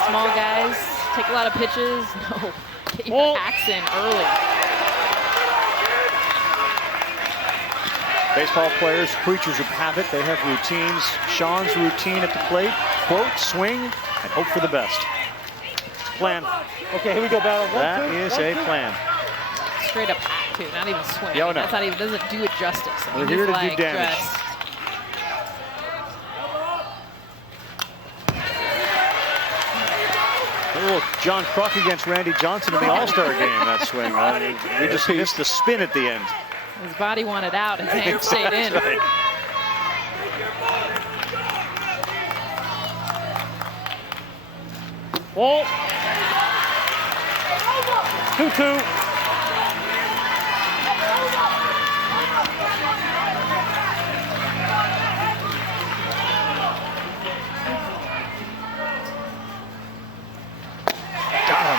Small guys, take a lot of pitches. No, get your axe in early. Baseball players, creatures of habit, they have routines. Sean's routine at the plate, quote, swing, and hope for the best. Plan. Okay, here we go, battle. That is a plan. Straight up hack, too, not even swing. No. That's not even, doesn't do it justice. I mean, We're here to like do damage. Just, John Kruk against Randy Johnson in the All-Star game, that swing. We just missed the spin at the end. his body wanted out, his hand stayed in. Right. Ball. 2-2.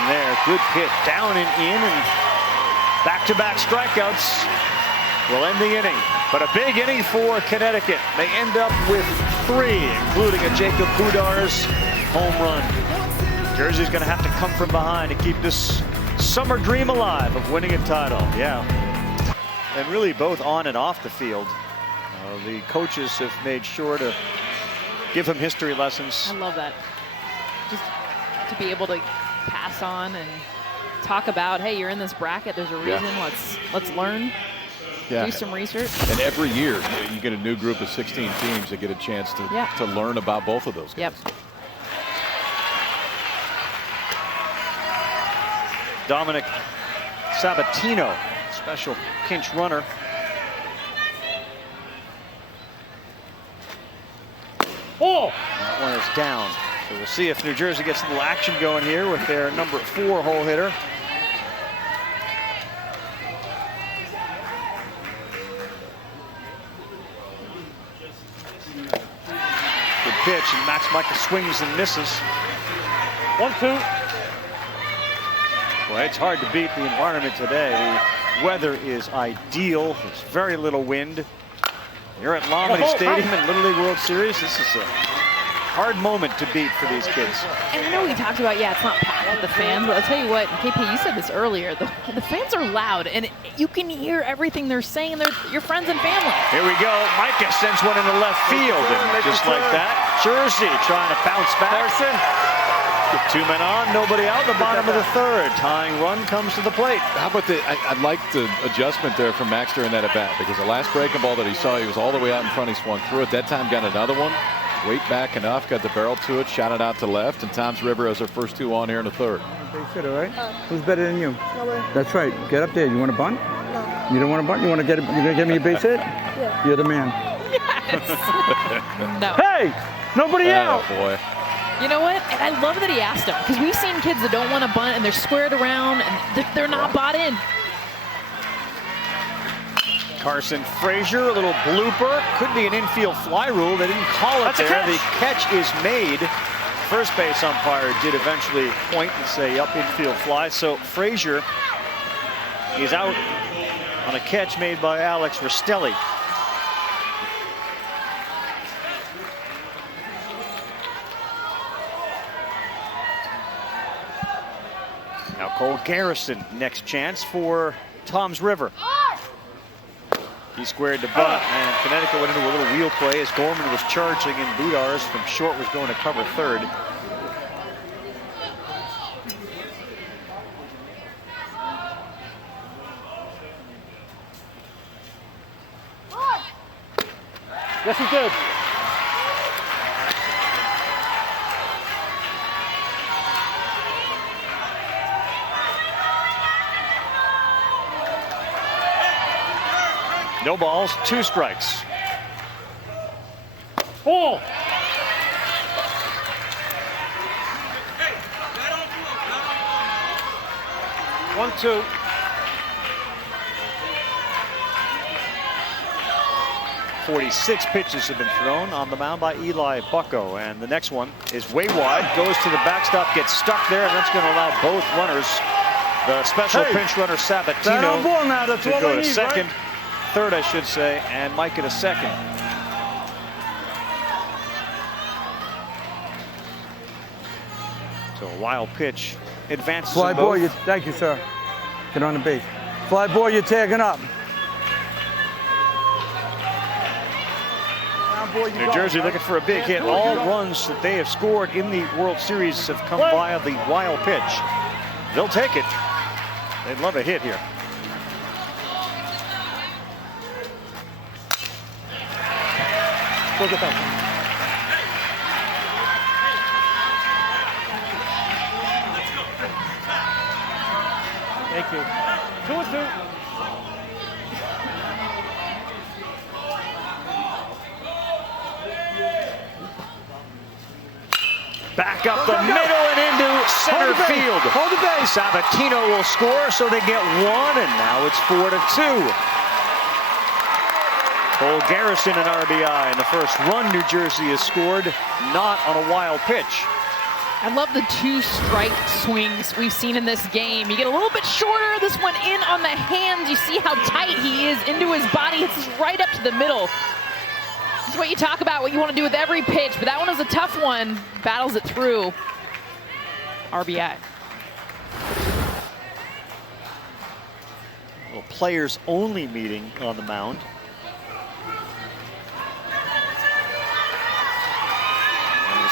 There, good pitch, down and in, and back-to-back strikeouts will end the inning. But a big inning for Connecticut. They end up with 3, including a Jacob Budars home run. Jersey's going to have to come from behind to keep this summer dream alive of winning a title. Yeah, and really both on and off the field. The coaches have made sure to give him history lessons. I love that. Just to be able to pass on and talk about, hey, you're in this bracket, there's a reason. Let's learn, do some research. And every year you get a new group of 16 teams that get a chance to learn about both of those guys. Dominic Sabatino, special pinch runner. Oh! That one is down. So we'll see if New Jersey gets a little action going here with their number 4 hole hitter. Good pitch, and Max Michael swings and misses. 1-2. Well, it's hard to beat the environment today. The weather is ideal. There's very little wind. You're at Lomini Stadium in Little League World Series. This is a hard moment to beat for these kids. And I know we talked about, it's not packed with the fans, but I'll tell you what, KP, you said this earlier, the fans are loud, and you can hear everything they're saying. They're your friends and family. Here we go. Micah sends one into left field, and just like that, Jersey trying to bounce back. Carson. Two men on, nobody out. The bottom of the third. Tying run comes to the plate. How about I like the adjustment there from Max during that at bat, because the last breaking ball that he saw, he was all the way out in front. He swung through it. That time got another one. Weight back enough, got the barrel to it, shot it out to left, and Tom's River has their first two on here in the third. Base hitter, right? Who's better than you? Nobody. That's right. Get up there. You want to bunt? No. You don't want to bunt? You want to get? You're gonna get me a base hit? Yeah. You're the man. No. Hey, nobody out. Boy. You know what? And I love that he asked him, because we've seen kids that don't want to bunt and they're squared around and they're not bought in. Carson Frazier, a little blooper. Could be an infield fly rule. They didn't call it there. The catch is made. First base umpire did eventually point and say up infield fly. So Frazier is out on a catch made by Alex Rastelli. Now Cole Garrison, next chance for Tom's River. He squared the bunt, and Connecticut went into a little wheel play as Gorman was charging, and Budars from short was going to cover third. Yes, he did. No balls, 2 strikes. Ball. One, two. .46 pitches have been thrown on the mound by Eli Bucco, and the next one is way wide, goes to the backstop, gets stuck there, and that's going to allow both runners, the special pinch runner Sabatino, to go to second. Right? Third, I should say, and Mike at a second. So a wild pitch advances. Fly ball, thank you, sir. Get on the base. Fly ball, you're tagging up. New Jersey looking for a big hit. All runs that they have scored in the World Series have come via the wild pitch. They'll take it. They'd love a hit here. Go get that. Thank you. 2-2. Back up the middle and into center field. Hold the base. Sabatino will score, so they get 1, and now it's 4-2. Cole Garrison an RBI, and the first run New Jersey has scored, not on a wild pitch. I love the 2 strike swings we've seen in this game. You get a little bit shorter. This one in on the hands. You see how tight he is into his body. It's right up to the middle. This is what you talk about, what you want to do with every pitch, but that one is a tough one. Battles it through. RBI. A little players only meeting on the mound.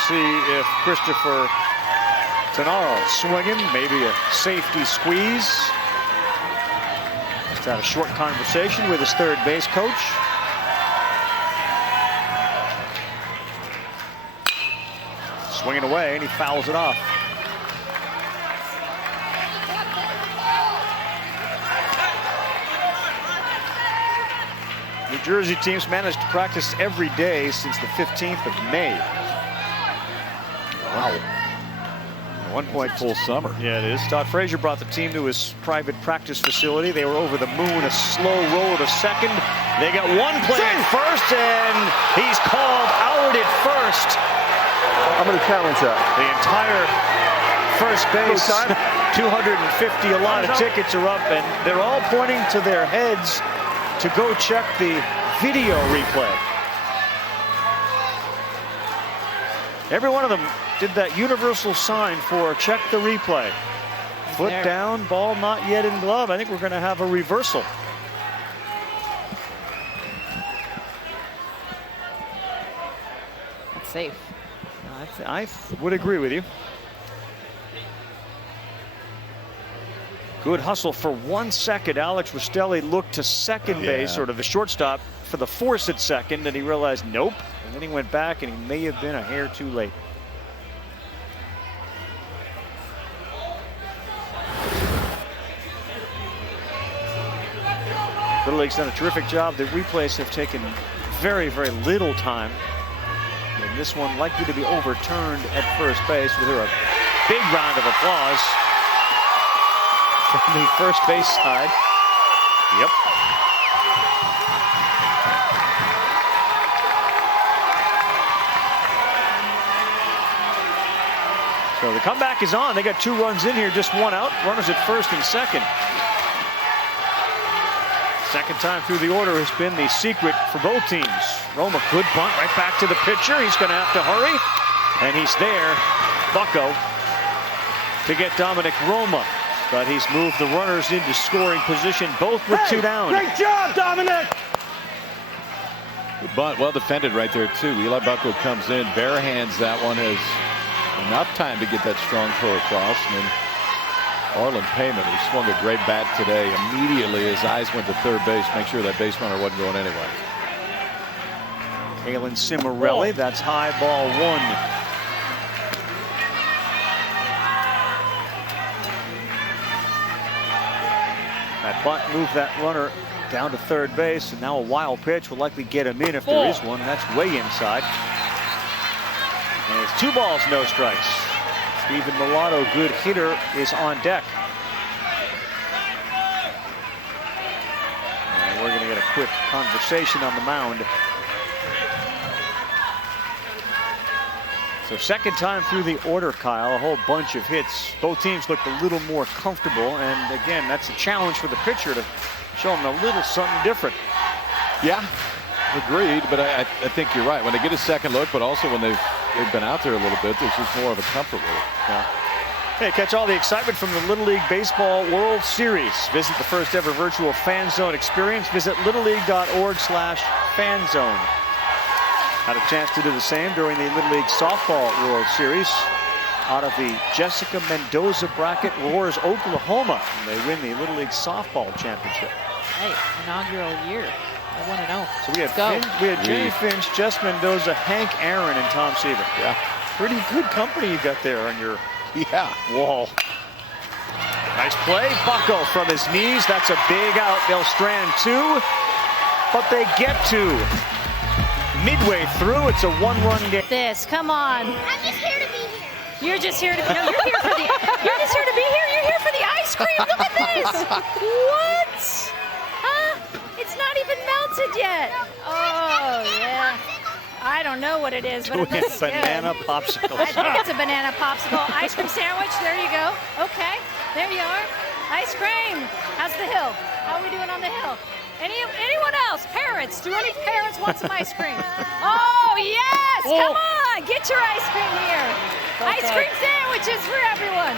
See if Christopher Tannaro swinging, maybe a safety squeeze. Just had a short conversation with his third base coach. Swinging away, and he fouls it off. New Jersey teams managed to practice every day since the 15th of May. Wow. 1 point full summer. Yeah, it is. Todd Frazier brought the team to his private practice facility. They were over the moon, a slow roll to second. They got 1 play at first, and he's called out at first. I'm going to challenge that. The entire first base, 250, a lot of tickets are up, and they're all pointing to their heads to go check the video replay. Every one of them did that universal sign for check the replay. Foot down, ball not yet in glove. I think we're going to have a reversal. That's safe. I would agree with you. Good hustle for 1 second. Alex Rastelli looked to second base, sort of the shortstop, for the force at second, and he realized nope. And then he went back, and he may have been a hair too late. Little League's done a terrific job. The replays have taken very, very little time. And this one likely to be overturned at first base. We'll hear a big round of applause from the first base side. Yep. So the comeback is on. They got 2 runs in here, just 1 out. Runners at first and second. Second time through the order has been the secret for both teams. Roma, good bunt right back to the pitcher. He's going to have to hurry. And he's there, Bucko, to get Dominic Roma. But he's moved the runners into scoring position, both with 2 down. Great job, Dominic! Good bunt, well defended right there, too. Eli Bucko comes in, bare hands that one, has enough time to get that strong throw across. And then Arlen Payman, who swung a great bat today, immediately his eyes went to third base, make sure that base runner wasn't going anywhere. Kalen Cimarelli, that's high, ball 1. That bunt moved that runner down to third base, and now a wild pitch will likely get him in if there is one. That's way inside. And it's 2 balls, no strikes. Steven Milano, good hitter, is on deck. And we're going to get a quick conversation on the mound. So second time through the order, Kyle, a whole bunch of hits. Both teams looked a little more comfortable, and again, that's a challenge for the pitcher to show them a little something different. Yeah, agreed, but I think you're right. When they get a second look, but also when they've been out there a little bit, there's just more of a comfort with it. Yeah. Hey, catch all the excitement from the Little League Baseball World Series. Visit the first ever virtual fan zone experience. Visit littleleague.org/fanzone. Had a chance to do the same during the Little League Softball World Series. Out of the Jessica Mendoza bracket, roars Oklahoma. And they win the Little League Softball Championship. Hey, inaugural year. I want to know. So we had Jenny Finch, Jess Mendoza, Hank Aaron, and Tom Seaver. Yeah. Pretty good company you got there on your wall. Nice play. Bucko from his knees. That's a big out. They'll strand 2, but they get to. Midway through, it's a 1-run game. This, come on. I'm just here to be here. You're just here to be. No, you're here for the. You're just here to be here. You're here for the ice cream. Look at this. What? Huh? It's not even melted yet. Oh yeah. I don't know what it is, but it looks banana good. popsicle. I think it's a banana popsicle. Ice cream sandwich. There you go. Okay. There you are. Ice cream. How's the hill? How are we doing on the hill? Anyone else? Parents? Do any parents want some ice cream? Oh, yes! Come on! Get your ice cream here. Ice cream sandwiches for everyone.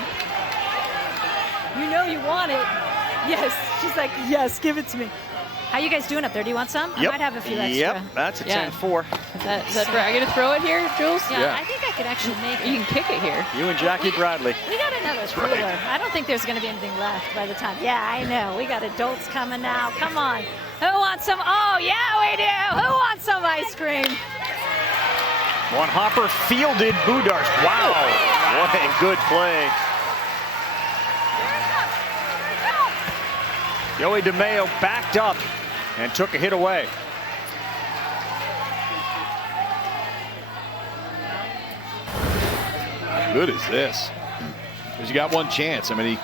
You know you want it. Yes. She's like, yes, give it to me. How you guys doing up there? Do you want some? Yep. I might have a few extra. Yep, that's a 10-4. Is that right? Are you going to throw it here, Jules? Yeah, I think I could actually make it. You can kick it here. You and Jackie Bradley. We got another cooler. I don't think there's going to be anything left by the time. Yeah, I know. We got adults coming now. Come on. Who wants some? Oh, yeah, we do. Who wants some ice cream? One hopper fielded Budars. Wow. What a good play. Joey Demeo backed up and took a hit away. How good is this? Because you got one chance. I mean,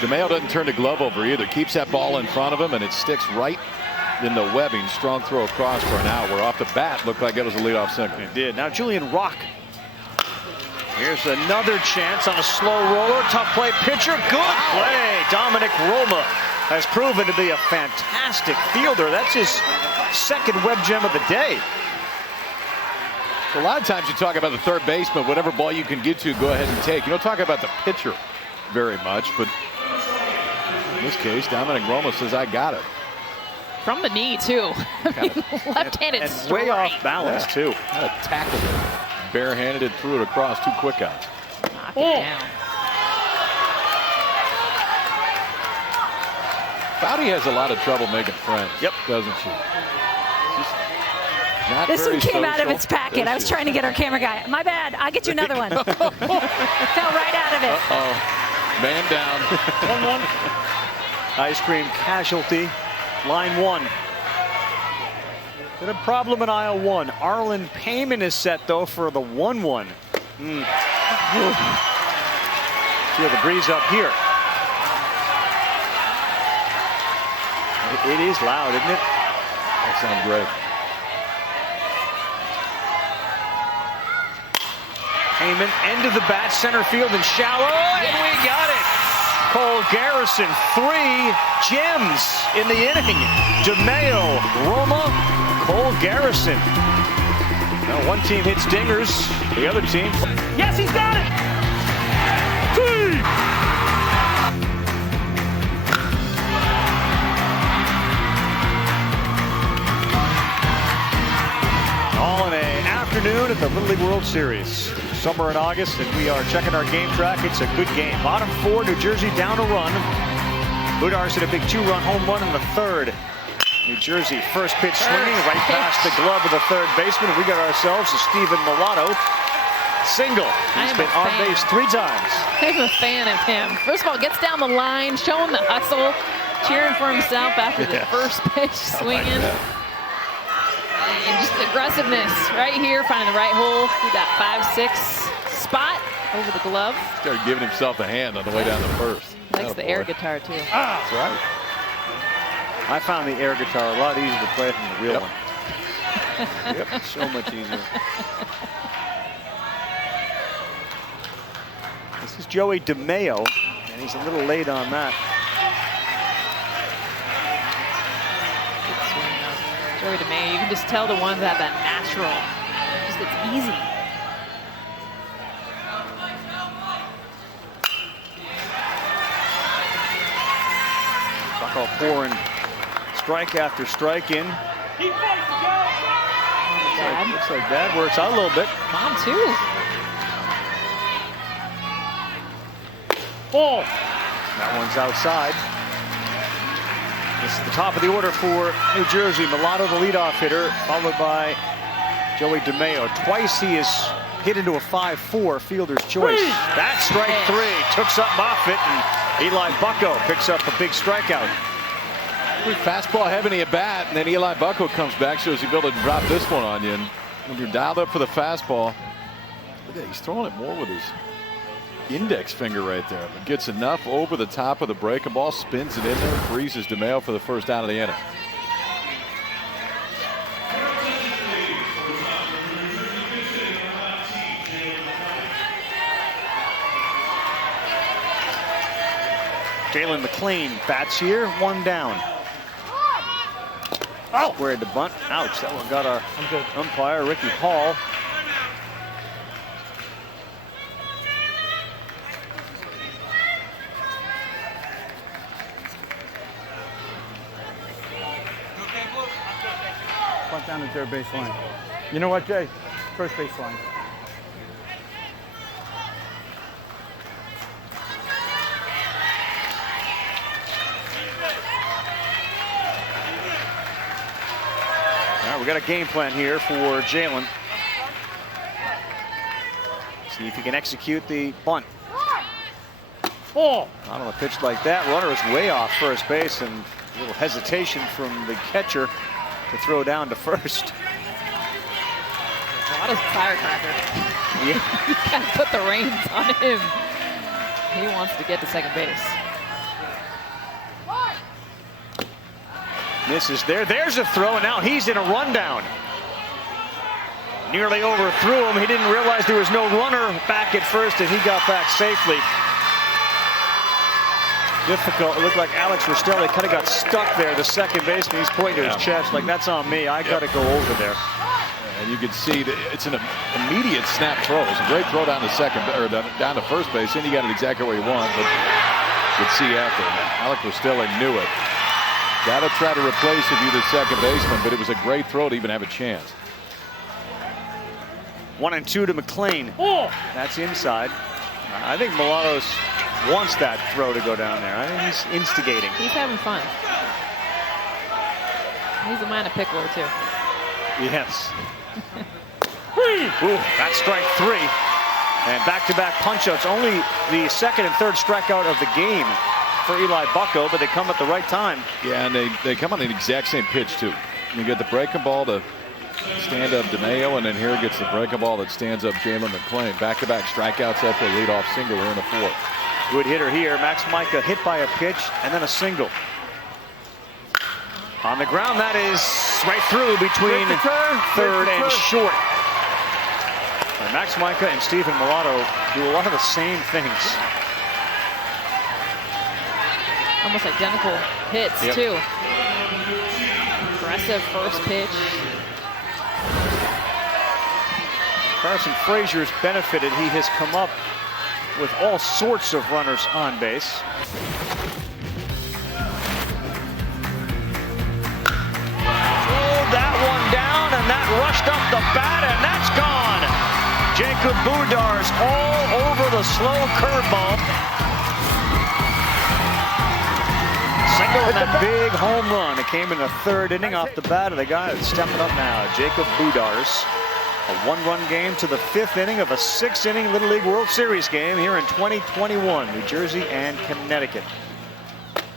Demeo doesn't turn the glove over either. Keeps that ball in front of him, and it sticks right in the webbing. Strong throw across for an out. Where off the bat looked like it was a leadoff single. It did. Now Julian Rock. Here's another chance on a slow roller. Tough play pitcher. Good play. Dominic Roma has proven to be a fantastic fielder. That's his second web gem of the day. A lot of times you talk about the third baseman, whatever ball you can get to, go ahead and take. You don't talk about the pitcher very much, but in this case, Dominic Roma says, I got it. From the knee, too. Left-handed and strike. way off balance, too. Kind of tackled it. Barehanded it, threw it across. 2 quick outs. Knock it down. Bowdy has a lot of trouble making friends. Yep. Doesn't she? Not This one came social. out of its packet. I was trying to get our camera guy. My bad. I'll get you another one. Fell right out of it. Uh-oh. Man down. 1-1. Ice cream casualty. Line 1. Been a problem in aisle 1. Arlen Payman is set, though, for the 1-1. Feel the breeze up here. It is loud, isn't it? That sounds great. Heyman, end of the bat, center field and shallow, and we got it. Cole Garrison, 3 gems in the inning. Demeo, Roma, Cole Garrison. Now one team hits dingers, the other team. Yes, he's got it. All in an afternoon at the Little League World Series. Summer in August, and we are checking our game track. It's a good game. Bottom 4, New Jersey down a run. Budar's hit a big 2-run home run in the 3rd. New Jersey first pitch swinging right past the glove of the 3rd baseman. We got ourselves a Steven Milano single. He's been on base 3 times. I'm a fan of him. First of all, gets down the line, showing the hustle, cheering for himself after the first pitch swinging. And just aggressiveness right here, finding the right hole through that 5-6 spot over the glove. Started giving himself a hand on the way down to first. Likes the air guitar too. That's right. I found the air guitar a lot easier to play than the real one. Yep, so much easier. This is Joey Demeo, and he's a little late on that. Joey Demeo, you can just tell the ones that have that natural, just it's easy. Buckle pouring strike after strike in. Looks like that works out a little bit. Mom too. Ball. That one's outside. This is the top of the order for New Jersey. Milano, the leadoff hitter, followed by Joey Demeo. Twice he has hit into a 5-4 fielder's choice. That's strike 3. Took something off it, and Eli Bucco picks up a big strikeout. Fastball heavy at bat, and then Eli Bucco comes back, so he's able to drop this one on you. And when you're dialed up for the fastball, look at that, he's throwing it more with his index finger right there, but gets enough over the top of the breaking ball, spins it in there, freezes Demeo for the first out of the inning. Jalen McLean bats here, 1 down. Oh, squared the bunt. Ouch, that one got our umpire, Ricky Hall. Bunt down the 3rd base line. You know what, Jay? 1st base line. We got a game plan here for Jalen. See if he can execute the bunt. Not on a pitch like that. Runner is way off first base, and a little hesitation from the catcher to throw down to first. What a firecracker. Yeah. You gotta put the reins on him. He wants to get to second base. Misses there. There's a throw, and now he's in a rundown. Nearly overthrew him. He didn't realize there was no runner back at first, and he got back safely. Difficult. It looked like Alex Rostelli kind of got stuck there, the second baseman. He's pointing to his chest like, that's on me. I got to go over there. And you can see that it's an immediate snap throw. It's a great throw down to second, or down to first base, and he got it exactly where he wanted. But you could see after. Alex Rostelli knew it. Got to try to replace if you're the second baseman, but it was a great throw to even have a chance. 1-2 to McLean. That's inside. I think Milano wants that throw to go down there. I think he's instigating. He's having fun. He's a minor pickler, too. Yes. Ooh, that's strike 3. And back-to-back punch-outs. Only the second and third strikeout of the game for Eli Bucko, but they come at the right time. Yeah, and they come on the exact same pitch, too. You get the breaking ball to stand up Demeo, and then here gets the breaking ball that stands up Jalen McClain. Back-to-back strikeouts after a leadoff single here in the 4th. Good hitter here. Max Micah hit by a pitch and then a single. On the ground, that is right through between third and short. And Max Micah and Stephen Milano do a lot of the same things. Almost identical hits, too. Aggressive first pitch. Carson Frazier's benefited. He has come up with all sorts of runners on base. Rolled that one down, and that rushed up the bat, and that's gone. Jacob Budar's all over the slow curveball. Single and that big home run. It came in the 3rd inning off the bat of the guy that's stepping up now, Jacob Budar's. A 1-run game to the 5th inning of a 6-inning Little League World Series game here in 2021, New Jersey and Connecticut.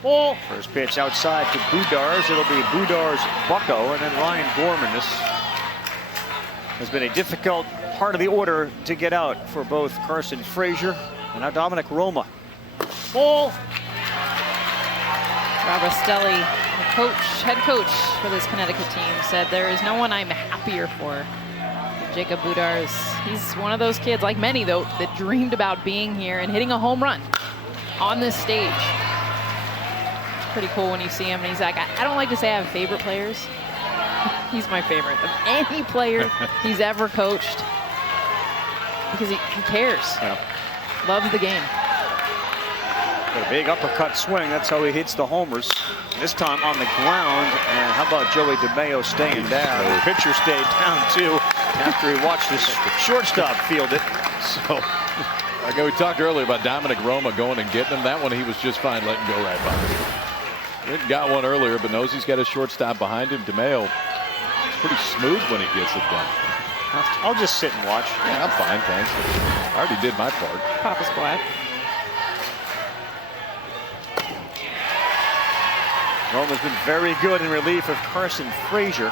First pitch outside to Budar's. It'll be Budar's Bucko and then Ryan Gorman. This has been a difficult part of the order to get out for both Carson Frazier and now Dominic Roma. Rob Rastelli, the head coach for this Connecticut team, said there is no one I'm happier for. Jacob Budar's, he's one of those kids, like many though, that dreamed about being here and hitting a home run on this stage. It's pretty cool when you see him, and he's like, I don't like to say I have favorite players. He's my favorite of any player he's ever coached, because he cares. Yeah. Loves the game. Got a big uppercut swing. That's how he hits the homers. This time on the ground. And how about Joey Demeo staying down? The pitcher stayed down too after he watched his shortstop field it. So, like we talked earlier about Dominic Roma going and getting him. That one he was just fine letting go right by. He got one earlier, but knows he's got a shortstop behind him. Demeo is pretty smooth when he gets it done. I'll just sit and watch. Yeah, I'm fine, thanks. I already did my part. Papa's quiet. Roma's been very good in relief of Carson Frazier.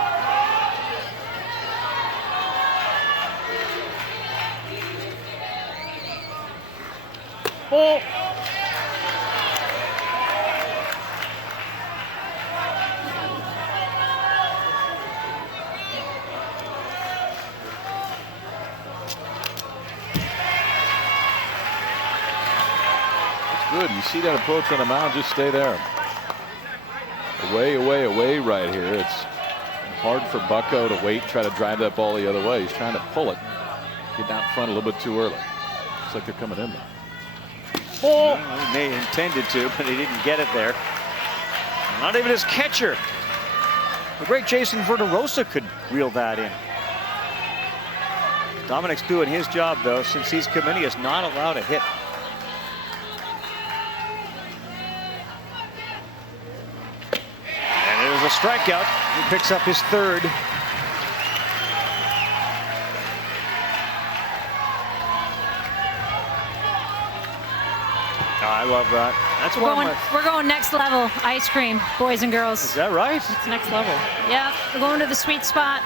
That's good. You see that approach on the mound, just stay there. Away, away, away right here. It's hard for Bucko to wait, try to drive that ball the other way. He's trying to pull it, get down front a little bit too early. Looks like they're coming in now. Well, he may have intended to, but he didn't get it there. Not even his catcher, the great Jason Verderosa, could reel that in. Dominic's doing his job, though. Since he's come in, he is not allowed a hit. A strikeout. He picks up his 3rd. Oh, I love that. That's we're going next level ice cream, boys and girls. Is that right? It's next level. Yeah, we're going to the sweet spot.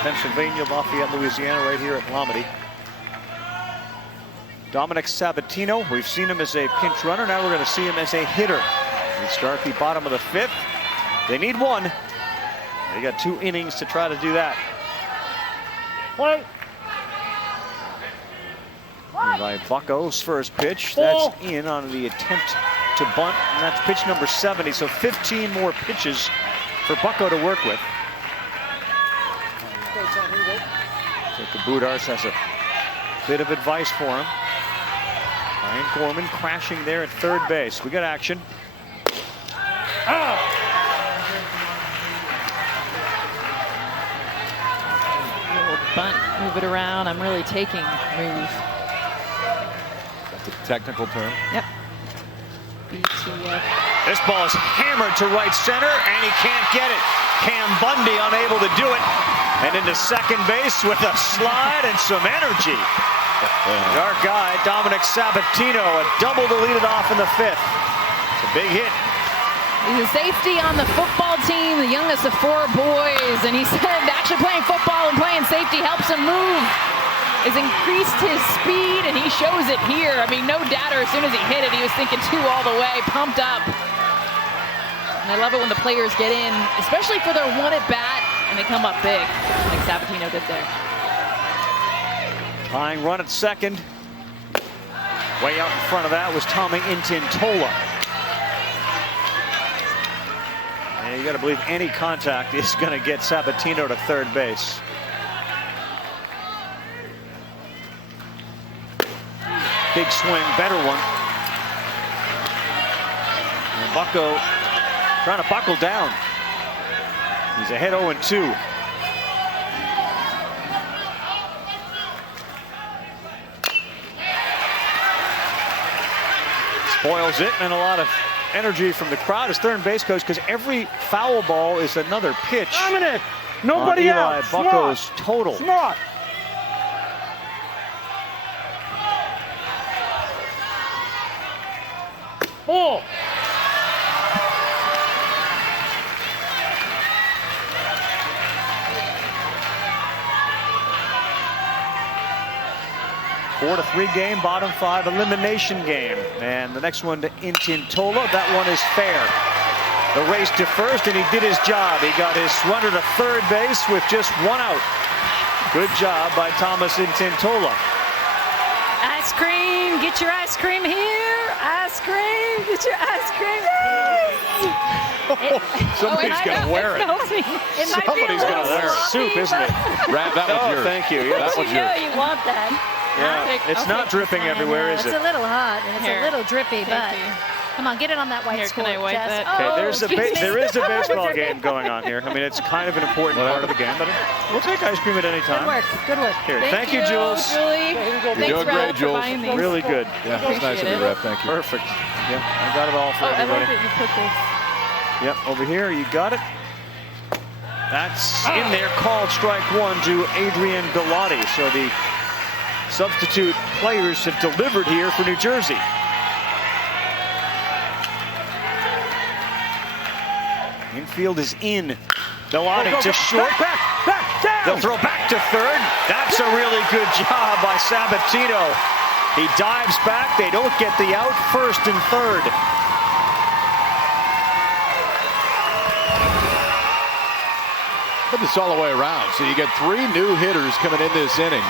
Pennsylvania, Lafayette, Louisiana, right here at Lomity. Dominic Sabatino. We've seen him as a pinch runner. Now we're going to see him as a hitter. We start the bottom of the 5th. They need one. They got 2 innings to try to do that. Play. By Bucko's first pitch. That's in on the attempt to bunt. And that's pitch number 70. So 15 more pitches for Bucko to work with. Jacob Budar's has a bit of advice for him. Ryan Gorman crashing there at 3rd base. We got action. Little bunt, move it around. I'm really taking move. That's a technical term. Yep. BTF. This ball is hammered to right center, and he can't get it. Cam Bundy unable to do it. And into second base with a slide and some energy. Our guy, Dominic Sabatino, a double to lead it off in the 5th. It's a big hit. He's a safety on the football team, the youngest of 4 boys, and he said actually playing football and playing safety helps him move. Has increased his speed, and he shows it here. I mean, no doubter, as soon as he hit it, he was thinking 2 all the way, pumped up. And I love it when the players get in, especially for their 1 at bat, and they come up big, like Sabatino did there. Tying run at second. Way out in front of that was Tommy Intintola. And you got to believe any contact is going to get Sabatino to third base. Big swing, better one. And Bucko trying to buckle down. He's ahead 0-2. Spoils it, and a lot of energy from the crowd as third base coach, because every foul ball is another pitch. Dominic, nobody out. Bucko's total. Smart. Ball. Four to 3 game, bottom 5 elimination game. And the next one to Intintola. That one is fair. The race to first, and he did his job. He got his runner to third base with just 1 out. Good job by Thomas Intintola. Ice cream, get your ice cream here. Ice cream, get your ice cream. Somebody's going to wear it. Somebody's going to wear it. Soup, isn't it? Rab, that one's yours. Thank you. Yeah, that one's yours. You want that. Yeah, it's not dripping everywhere, is it? It's a little hot and it's a little drippy, but come on, get it on that white score. Can I wipe that? Okay, there is a baseball game going on here. I mean, it's kind of an important part of the game, but we'll take ice cream at any time. Good work. Here, thank you, Jules. Julie. You're doing great, Jules. Really good. Yeah, it's nice of you, Ref. Thank you. Perfect. Yep, I got it all for everybody. I like that you put this. Yep, over here, you got it. That's in there, called strike 1 to Adrian Galati. So the substitute players have delivered here for New Jersey. Infield is in. Galati to short. Back, down. They'll throw back to third. That's a really good job by Sabatino. He dives back. They don't get the out. First and third. Put this all the way around. So you get 3 new hitters coming in this inning.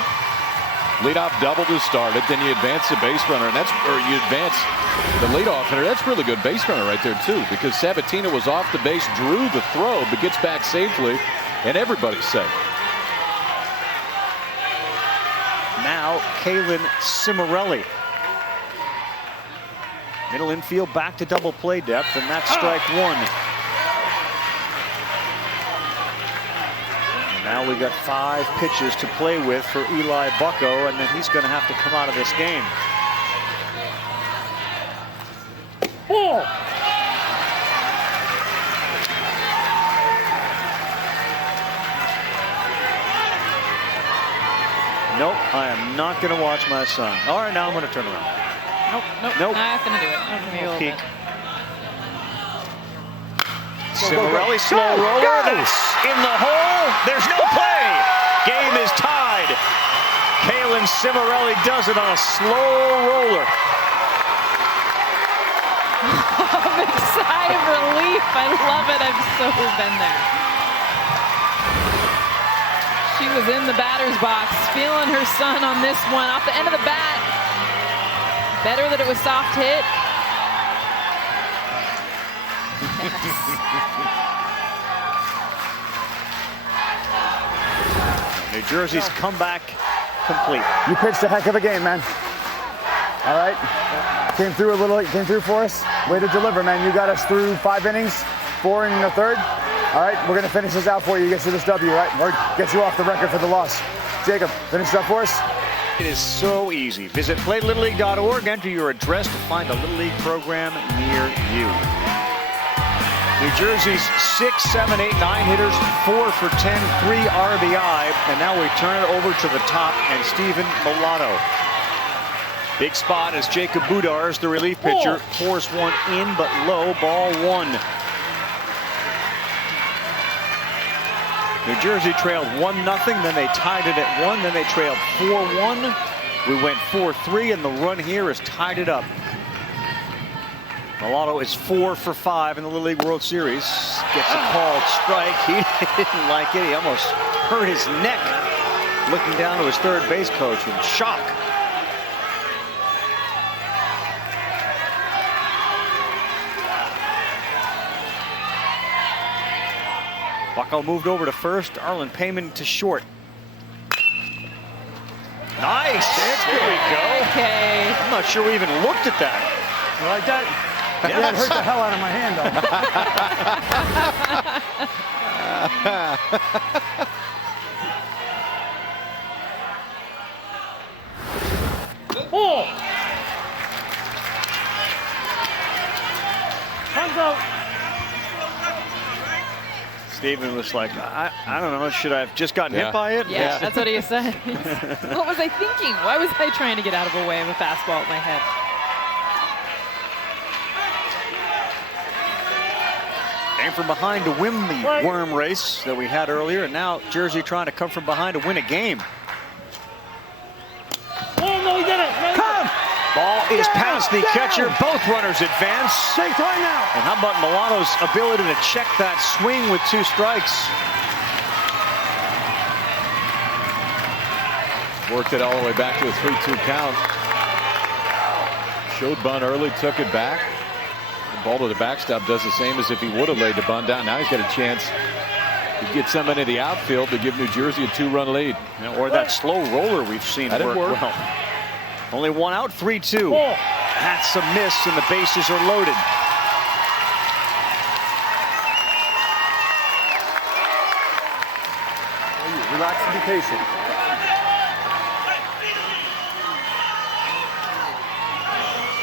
Leadoff double to start it, then you advance the base runner, and you advance the leadoff hitter. That's really good base runner right there too, because Sabatino was off the base, drew the throw, but gets back safely, and everybody's safe. Now Kalen Cimarelli. Middle infield back to double play depth, and that's strike 1. Now we got 5 pitches to play with for Eli Bucko, and then he's going to have to come out of this game. Ball. Nope, I am not going to watch my son. All right, now I'm going to turn around. Nope. Not going to do it. Not peek. Cimarelli, slow roller. That's in the hole. There's no play. Game is tied. Kalen Cimarelli does it on a slow roller. Big sigh of relief. I love it. I've so been there. She was in the batter's box, feeling her son on this one off the end of the bat. Better that it was soft hit. New Jersey's comeback complete. You pitched a heck of a game, man. All right. Came through for us. Way to deliver, man. You got us through 5 innings, 4 in the third. All right, we're going to finish this out for you. Get you this W, right? Or get you off the record for the loss. Jacob, finish it up for us. It is so easy. Visit PlayLittleLeague.org, enter your address to find a Little League program near you. New Jersey's 6, 7, 8, 9 hitters, 4 for 10, 3 RBI, and now we turn it over to the top and Steven Milano. Big spot as Jacob Budars, the relief pitcher, pours one in but low, ball 1. New Jersey trailed 1-0, then they tied it at 1, then they trailed 4-1. We went 4-3, and the run here has tied it up. Milano is 4 for 5 in the Little League World Series. Gets a called strike. He didn't like it. He almost hurt his neck looking down to his third base coach in shock. Bucko moved over to first. Arlen Payman to short. Nice. There we go. Okay. I'm not sure we even looked at that. You like that? Yes. Yeah, it hurt the hell out of my hand, though. Comes out. Steven was like, I don't know, should I have just gotten hit by it? Yeah, that's what he said. What was I thinking? Why was I trying to get out of a way of a fastball at my head? Came from behind to win the worm race that we had earlier, and now Jersey trying to come from behind to win a game. Oh, no, he did it. Come! Ball is past the catcher. Both runners advance. Take time now. And how about Milano's ability to check that swing with 2 strikes? Worked it all the way back to a 3-2 count. Showed bunt early, took it back. The ball to the backstop does the same as if he would have laid the bunt down. Now he's got a chance to get somebody in the outfield to give New Jersey a 2-run lead. Or that slow roller we've seen work well. Only 1 out, 3-2. That's a miss, and the bases are loaded. Relax and be patient.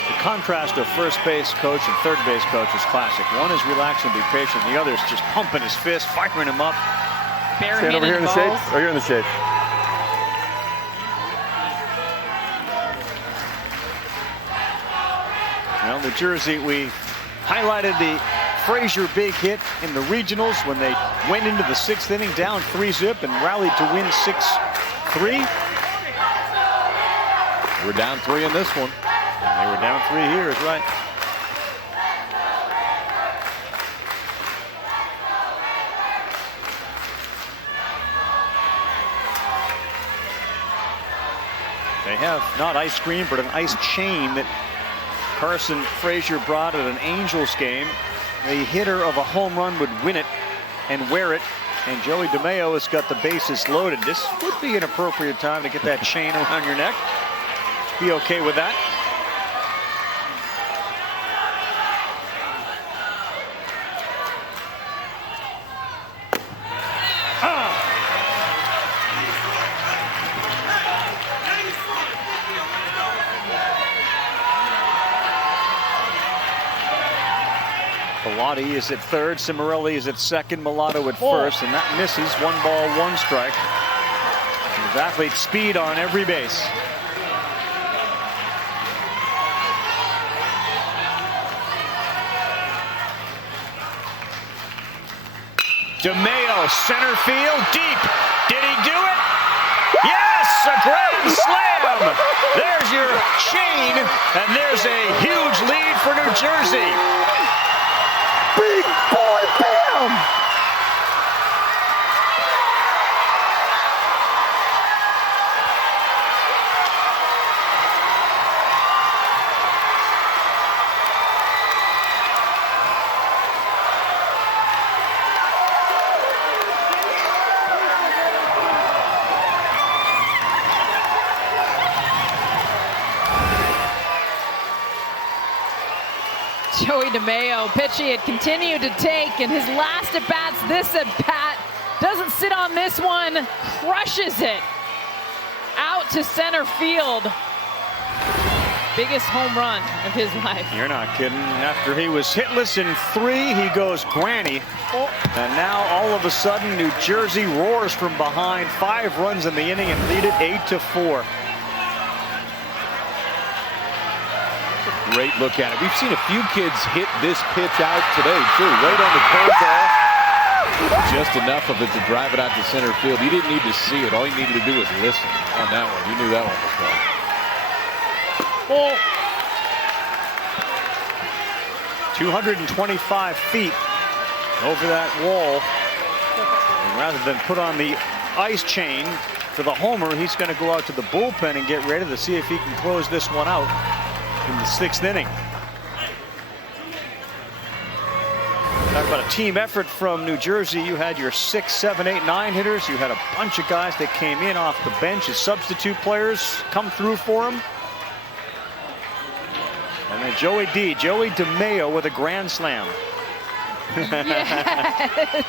The contrast of first base coach and third base coach is classic. One is relax and be patient. The other is just pumping his fist, firing him up. Stand over here in the shade. Or you're in the shade. Well, New Jersey, we highlighted the Frazier big hit in the regionals when they went into the 6th inning down 3-0 and rallied to win 6-3. We're down 3 in this one. And they were down 3 here, is right. They have not ice cream, but an ice chain that Carson Frazier brought at an Angels game. The hitter of a home run would win it and wear it. And Joey Demeo has got the bases loaded. This would be an appropriate time to get that chain around your neck. Be okay with that. Pilati is at third, Cimarelli is at second, Milano at first, and that misses. 1 ball, 1 strike. His athlete speed on every base. Demeo, center field, deep. Did he do it? Yes, a grand slam. There's your chain, and there's a huge lead for New Jersey. Big boy, bam! Joey Demeo, pitch he had continued to take, and his last at-bats, this at-bat, doesn't sit on this one, crushes it. out to center field. Biggest home run of his life. You're not kidding. After he was hitless in 3, he goes granny. And now all of a sudden New Jersey roars from behind. 5 runs in the inning and lead it 8-4. Great look at it. We've seen a few kids hit this pitch out today too. Right on the curveball. Just enough of it to drive it out to center field. You didn't need to see it. All you needed to do was listen on that one. You knew that one was gone. Ball. 225 feet over that wall. And rather than put on the ice chain for the homer, he's going to go out to the bullpen and get ready to see if he can close this one out in the 6th inning. Talk about a team effort from New Jersey. You had your 6, 7, 8, 9 hitters. You had a bunch of guys that came in off the bench as substitute players come through for him. And then Joey Demeo with a grand slam. Yes.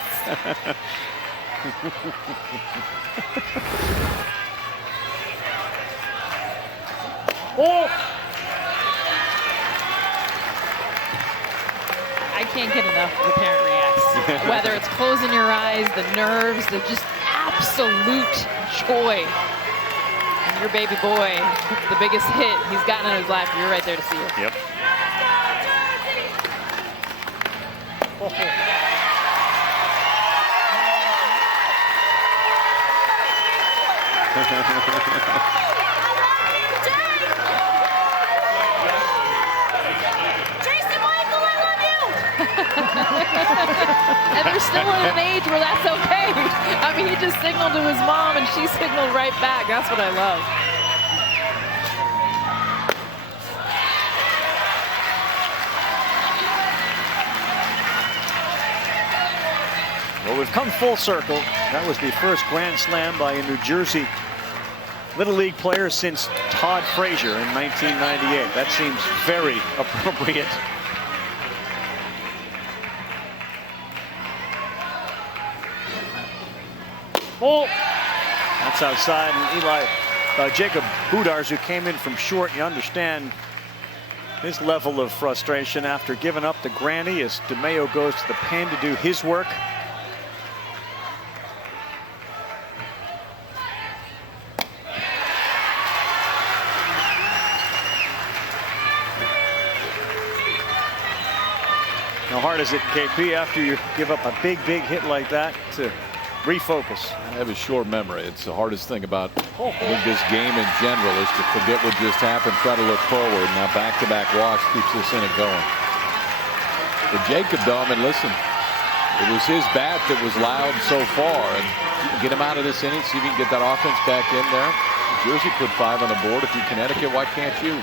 Oh! I can't get enough of the parent reacts. Whether it's closing your eyes, the nerves, the just absolute joy. And your baby boy, the biggest hit he's gotten in his life. You're right there to see it. Yep. And they're still at an age where that's okay. I mean, he just signaled to his mom and she signaled right back. That's what I love. Well, we've come full circle. That was the first grand slam by a New Jersey Little League player since Todd Frazier in 1998. That seems very appropriate. Oh, that's outside, and Jacob Budars, who came in from short, you understand his level of frustration after giving up the granny as Demeo goes to the pen to do his work. How hard is it, KP, after you give up a big hit like that to refocus? I have a short memory. It's the hardest thing about this game in general is to forget what just happened, try to look forward. Now back-to-back walks keeps this inning going. But Jacob, though, I mean, listen, it was his bat that was loud so far, and you can get him out of this inning, see if you can get that offense back in there. New Jersey put 5 on the board. If you're Connecticut, why can't you?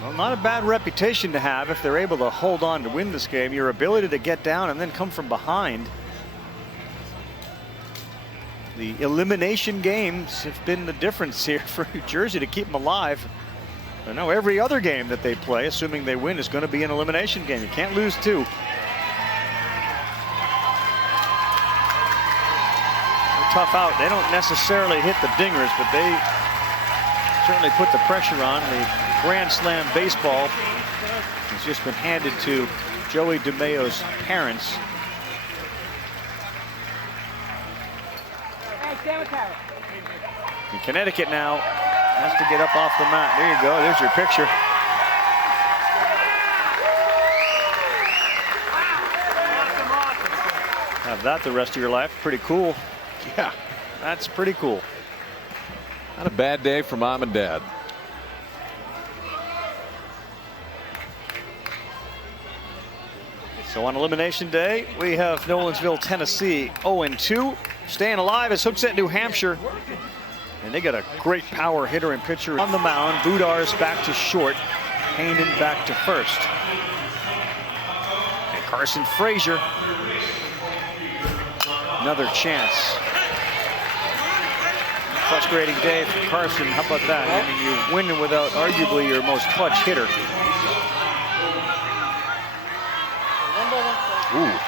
Well, not a bad reputation to have if they're able to hold on to win this game. Your ability to get down and then come from behind. The elimination games have been the difference here for New Jersey to keep them alive. I know every other game that they play, assuming they win, is going to be an elimination game. You can't lose 2. They're tough out. They don't necessarily hit the dingers, but they certainly put the pressure on. The grand slam baseball has just been handed to Joey Demeo's parents. And Connecticut now has to get up off the mat. There you go. There's your picture. Have that the rest of your life. Pretty cool. Yeah, that's pretty cool. Not a bad day for mom and dad. So on elimination day, we have Nolensville, Tennessee 0-2. Staying alive is Hooksett, New Hampshire. And they got a great power hitter and pitcher on the mound. Budars back to short. Payman back to first. And Carson Frazier. Another chance. Frustrating day for Carson. How about that? I mean, you're winning without arguably your most clutch hitter. Ooh.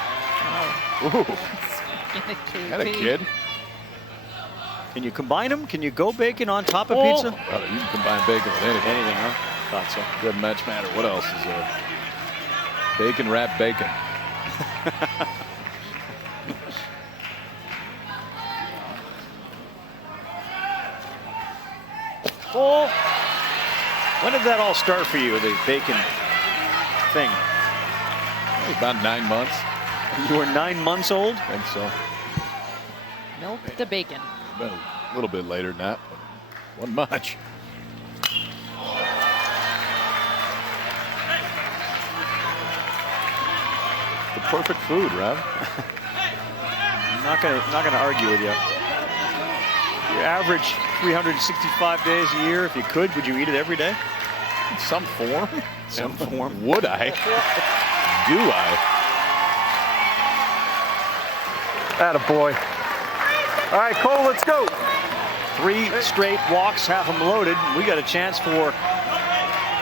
That a kid? Can you combine them? Can you go bacon on top of pizza? Oh, you can combine bacon with anything. Anything, huh? Thought so. Doesn't much matter. What else is there? Bacon wrapped bacon. Oh, when did that all start for you, the bacon thing? About 9 months. You were 9 months old? I think so. Milk to bacon. Been a little bit later than that. Wasn't much. The perfect food, Rob. I'm not gonna argue with you. Your average 365 days a year, if you could, would you eat it every day? In some form. Some form. Would I? Do I? Attaboy. All right, Cole, let's go. 3 straight walks, have them loaded. We got a chance for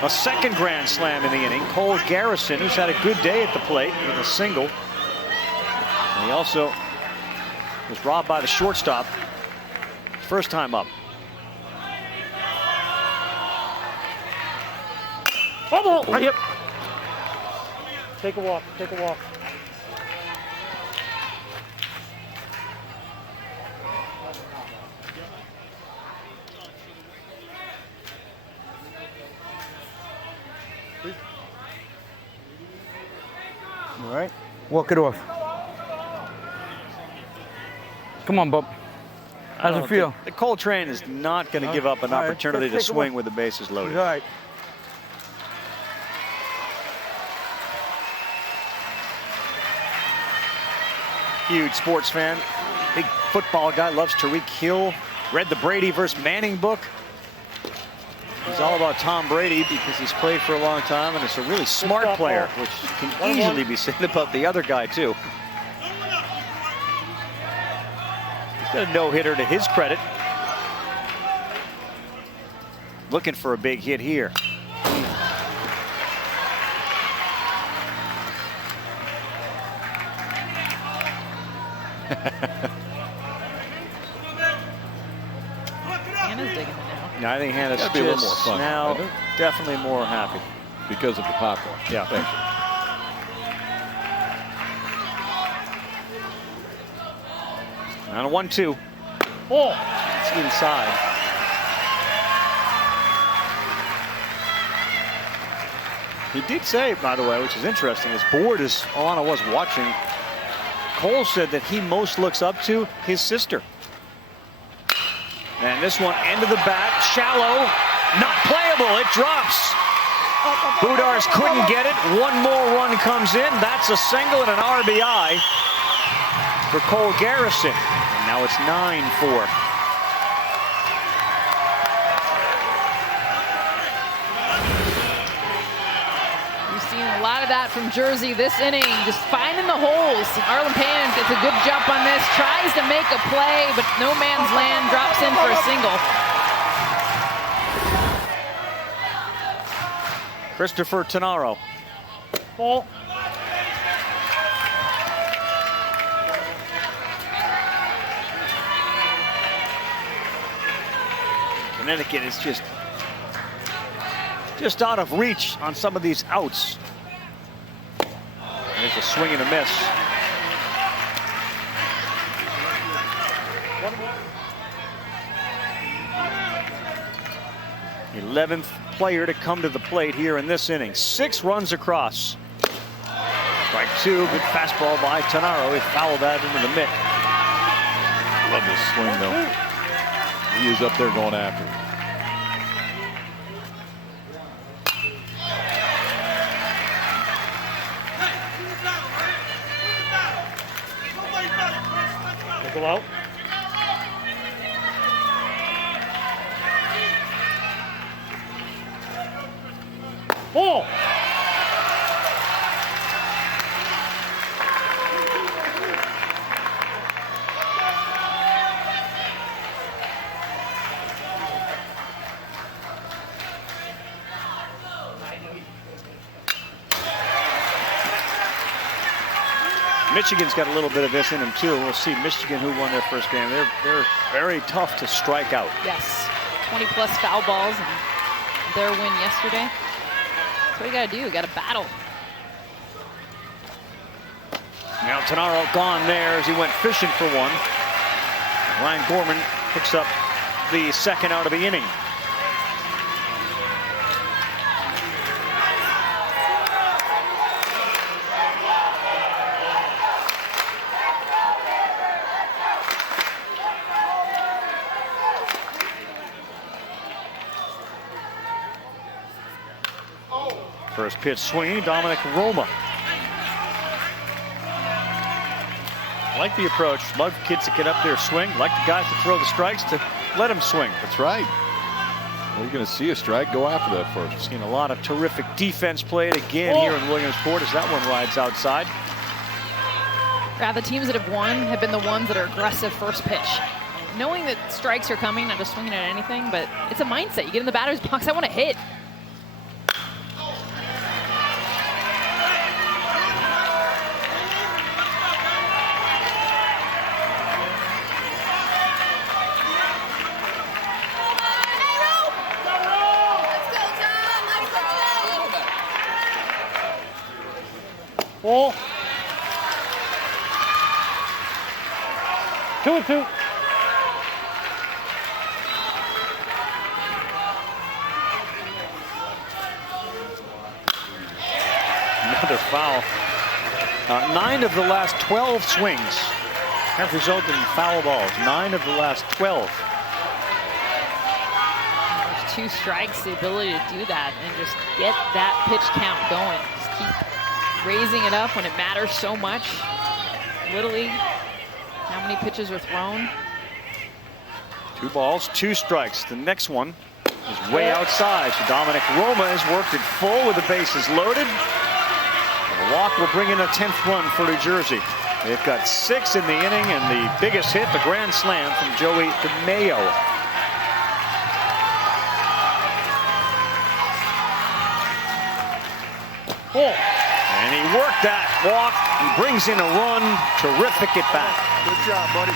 a second grand slam in the inning. Cole Garrison, who's had a good day at the plate with a single. And he also was robbed by the shortstop. First time up. Yep. Take a walk. Take a walk. All right. Walk it off. Come on, Bub. How's it feel? The Coltrane is not going to give up an all right, opportunity to let's take a swing walk. with the bases loaded. All right. Huge sports fan, big football guy, loves Tariq Hill, read the Brady versus Manning book. He's all about Tom Brady because he's played for a long time and is a really smart player, which can easily be said about the other guy too. He's got a no-hitter to his credit. Looking for a big hit here. Hannah's digging it now. No, I think Hannah's That'd be a little more fun, now wouldn't it? definitely more happy. Because of the popcorn. Yeah. Thank you. On a 1-2. Oh, it's inside. He did say, by the way, which is interesting, as bored as Alana was watching, Cole said that he most looks up to his sister. And this one, end of the bat, shallow, not playable, it drops. Budars couldn't get it. One more run comes in. That's a single and an RBI for Cole Garrison. And now it's 9-4. We've seen a lot of that from Jersey this inning, just finding the holes. Arlen Payman gets a good jump on this, tries to make a play, but no man's land, drops in for a single. Christopher Tannaro. Ball. Connecticut is just out of reach on some of these outs. There's a swing and a miss. The 11th player to come to the plate here in this inning. 6 runs across. Strike 2, good fastball by Tannaro. He fouled that into the mitt. Love this swing, though. He is up there going after it. Go out. Ball. Michigan's got a little bit of this in them too. We'll see Michigan, who won their first game. They're very tough to strike out. Yes, 20+ foul balls in their win yesterday. That's what you got to do. You got to battle. Now Tannaro gone there as he went fishing for one. Ryan Gorman picks up the second out of the inning. First pitch swinging, Dominic Roma. I like the approach. Love kids to get up there, swing. Like the guys to throw the strikes, to let them swing. That's right. Well, you're going to see a strike. Go after that first. Seen a lot of terrific defense played again here in Williamsport as that one rides outside. Yeah, the teams that have won have been the ones that are aggressive first pitch. Knowing that strikes are coming, not just swinging at anything, but it's a mindset. You get in the batter's box, I want to hit. Ball. 2-2. Another foul. 9 of the last 12 swings have resulted in foul balls. 9 of the last 12. There's 2 strikes, the ability to do that and just get that pitch count going. Just keep raising it up when it matters so much. Little League, how many pitches are thrown? 2 balls, 2 strikes. The next one is way outside. So Dominic Roma has worked it full with the bases loaded. The walk will bring in a 10th run for New Jersey. They've got 6 in the inning, and the biggest hit, the grand slam from Joey Demeo. And he worked that walk. He brings in a run. Terrific at bat. Good job, buddy.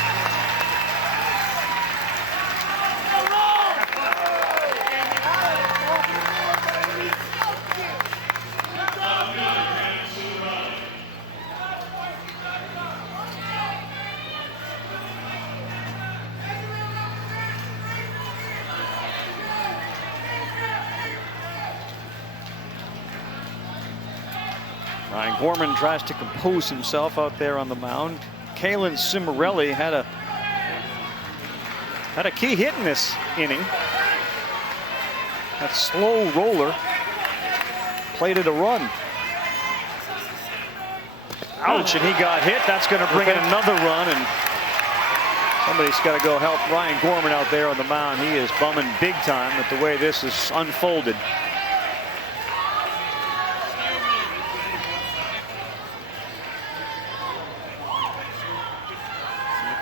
Ryan Gorman tries to compose himself out there on the mound. Kalen Cimarelli had a key hit in this inning. That slow roller plated a run. Ouch, and he got hit. That's going to bring in another run, and somebody's got to go help Ryan Gorman out there on the mound. He is bumming big time at the way this is unfolded.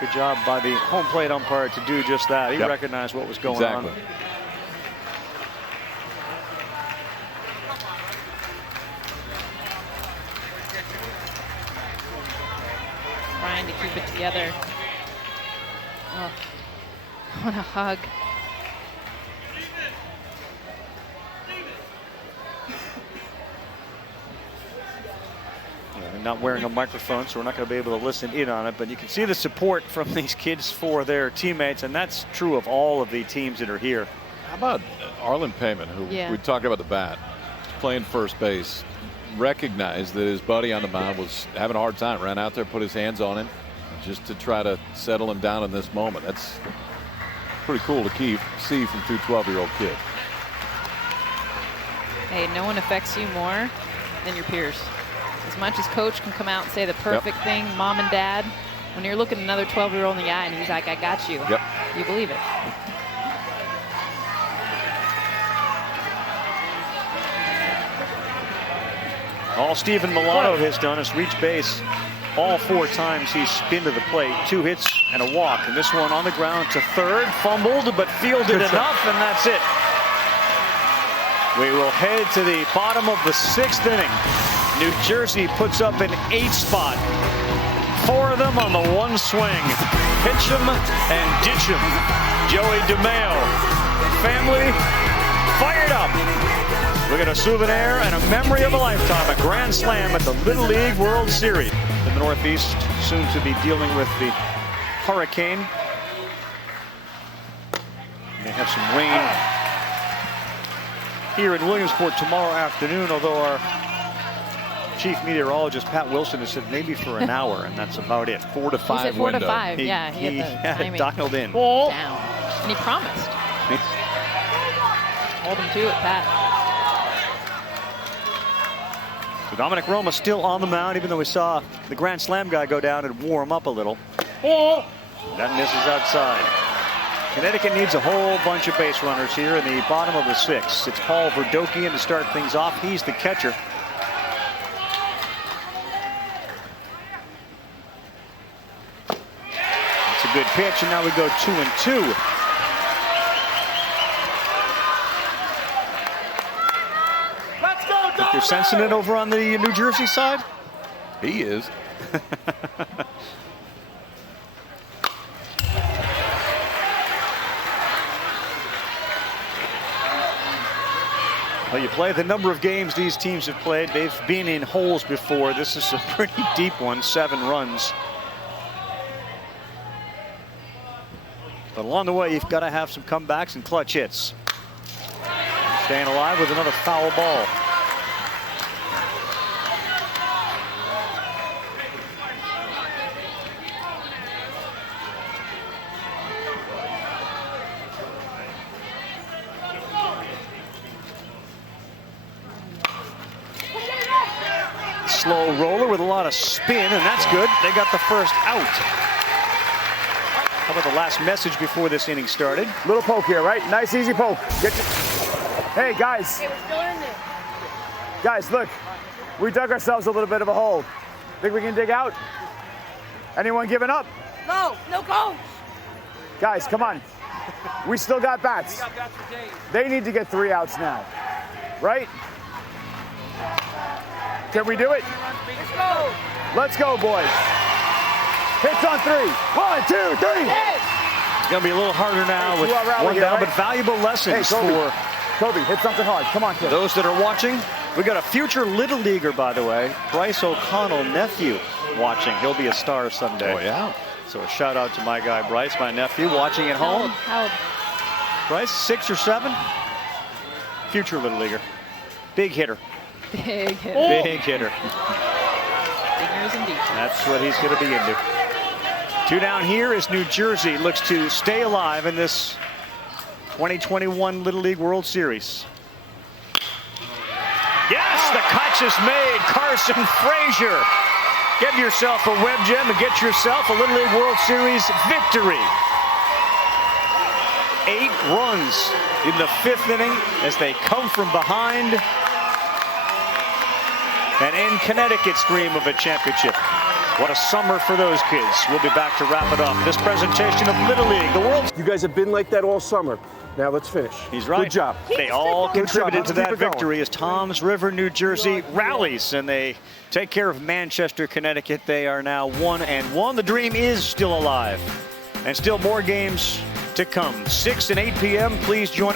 Good job by the home plate umpire to do just that. He recognized what was going on. Trying to keep it together. Oh, what a hug. Not wearing a microphone, so we're not going to be able to listen in on it, but you can see the support from these kids for their teammates, and that's true of all of the teams that are here. How about Arlen Payman, who we talked about the bat, playing first base, recognized that his buddy on the mound was having a hard time, ran out there, put his hands on him just to try to settle him down in this moment. That's pretty cool to see from 2 12-year-old kids. Hey, no one affects you more than your peers. As much as coach can come out and say the perfect thing, mom and dad, when you're looking another 12-year-old in the eye and he's like, I got you, you believe it. All Steven Milano has done is reach base all 4 times he's been to the plate. 2 hits and a walk. And this one on the ground to third, fumbled, but fielded enough, and that's it. We will head to the bottom of the 6th inning. New Jersey puts up an 8 spot. 4 of them on the one swing. Pitch 'em and ditch 'em. Joey Demeo. Family fired up. We got a souvenir and a memory of a lifetime. A grand slam at the Little League World Series. In the Northeast, soon to be dealing with the hurricane. They have some rain here in Williamsport tomorrow afternoon, although our chief meteorologist, Pat Wilson, has said maybe for an hour, and that's about it. 4 to 5 he said 4 window. to 5, He had it dialed in. Down. And he promised. Hold him to it, Pat. So Dominic Roma still on the mound, even though we saw the Grand Slam guy go down and warm up a little. That misses outside. Connecticut needs a whole bunch of base runners here in the bottom of the 6th. It's Paul Verdokian to start things off. He's the catcher. That's a good pitch, and now we go 2-2. Think you're sensing it over on the New Jersey side? He is. Well, you play the number of games these teams have played. They've been in holes before. This is a pretty deep one, 7 runs. But along the way, you've got to have some comebacks and clutch hits. Staying alive with another foul ball. Slow roller with a lot of spin, and that's good. They got the first out. How about the last message before this inning started? Little poke here, right? Nice, easy poke. Hey, guys. Hey, we're still in there. Guys, look. We dug ourselves a little bit of a hole. Think we can dig out? Anyone giving up? No coach. Guys, come on. We still got bats. We got bats for days. They need to get 3 outs now, right? Can we do it? Let's go. Let's go, boys. Hits on 3. 1, 2, 3. It's going to be a little harder now with one here, down, right? but valuable lessons Hey, for Kobe, hit something hard. Come on, kid. those that are watching. We got a future Little Leaguer, by the way, Bryce O'Connell, nephew, watching. He'll be a star someday. Oh, yeah. So a shout out to my guy, Bryce, my nephew, watching at home. How old? Bryce, 6 or 7. Future Little Leaguer. Big hitter. Big hitter. Big hitter. Dingers and deep. That's what he's going to be into. 2 down here as New Jersey looks to stay alive in this 2021 Little League World Series. Yes, the catch is made. Carson Frazier. Get yourself a web gem and get yourself a Little League World Series victory. 8 runs in the 5th inning as they come from behind and end Connecticut's dream of a championship. What a summer for those kids. We'll be back to wrap it up. This presentation of Little League, the world. You guys have been like that all summer. Now let's finish. He's right. Good job. They all contributed to that going. victory as Toms River, New Jersey rallies and they take care of Manchester, Connecticut. They are now 1-1. The dream is still alive and still more games to come. 6 and 8 p.m. Please join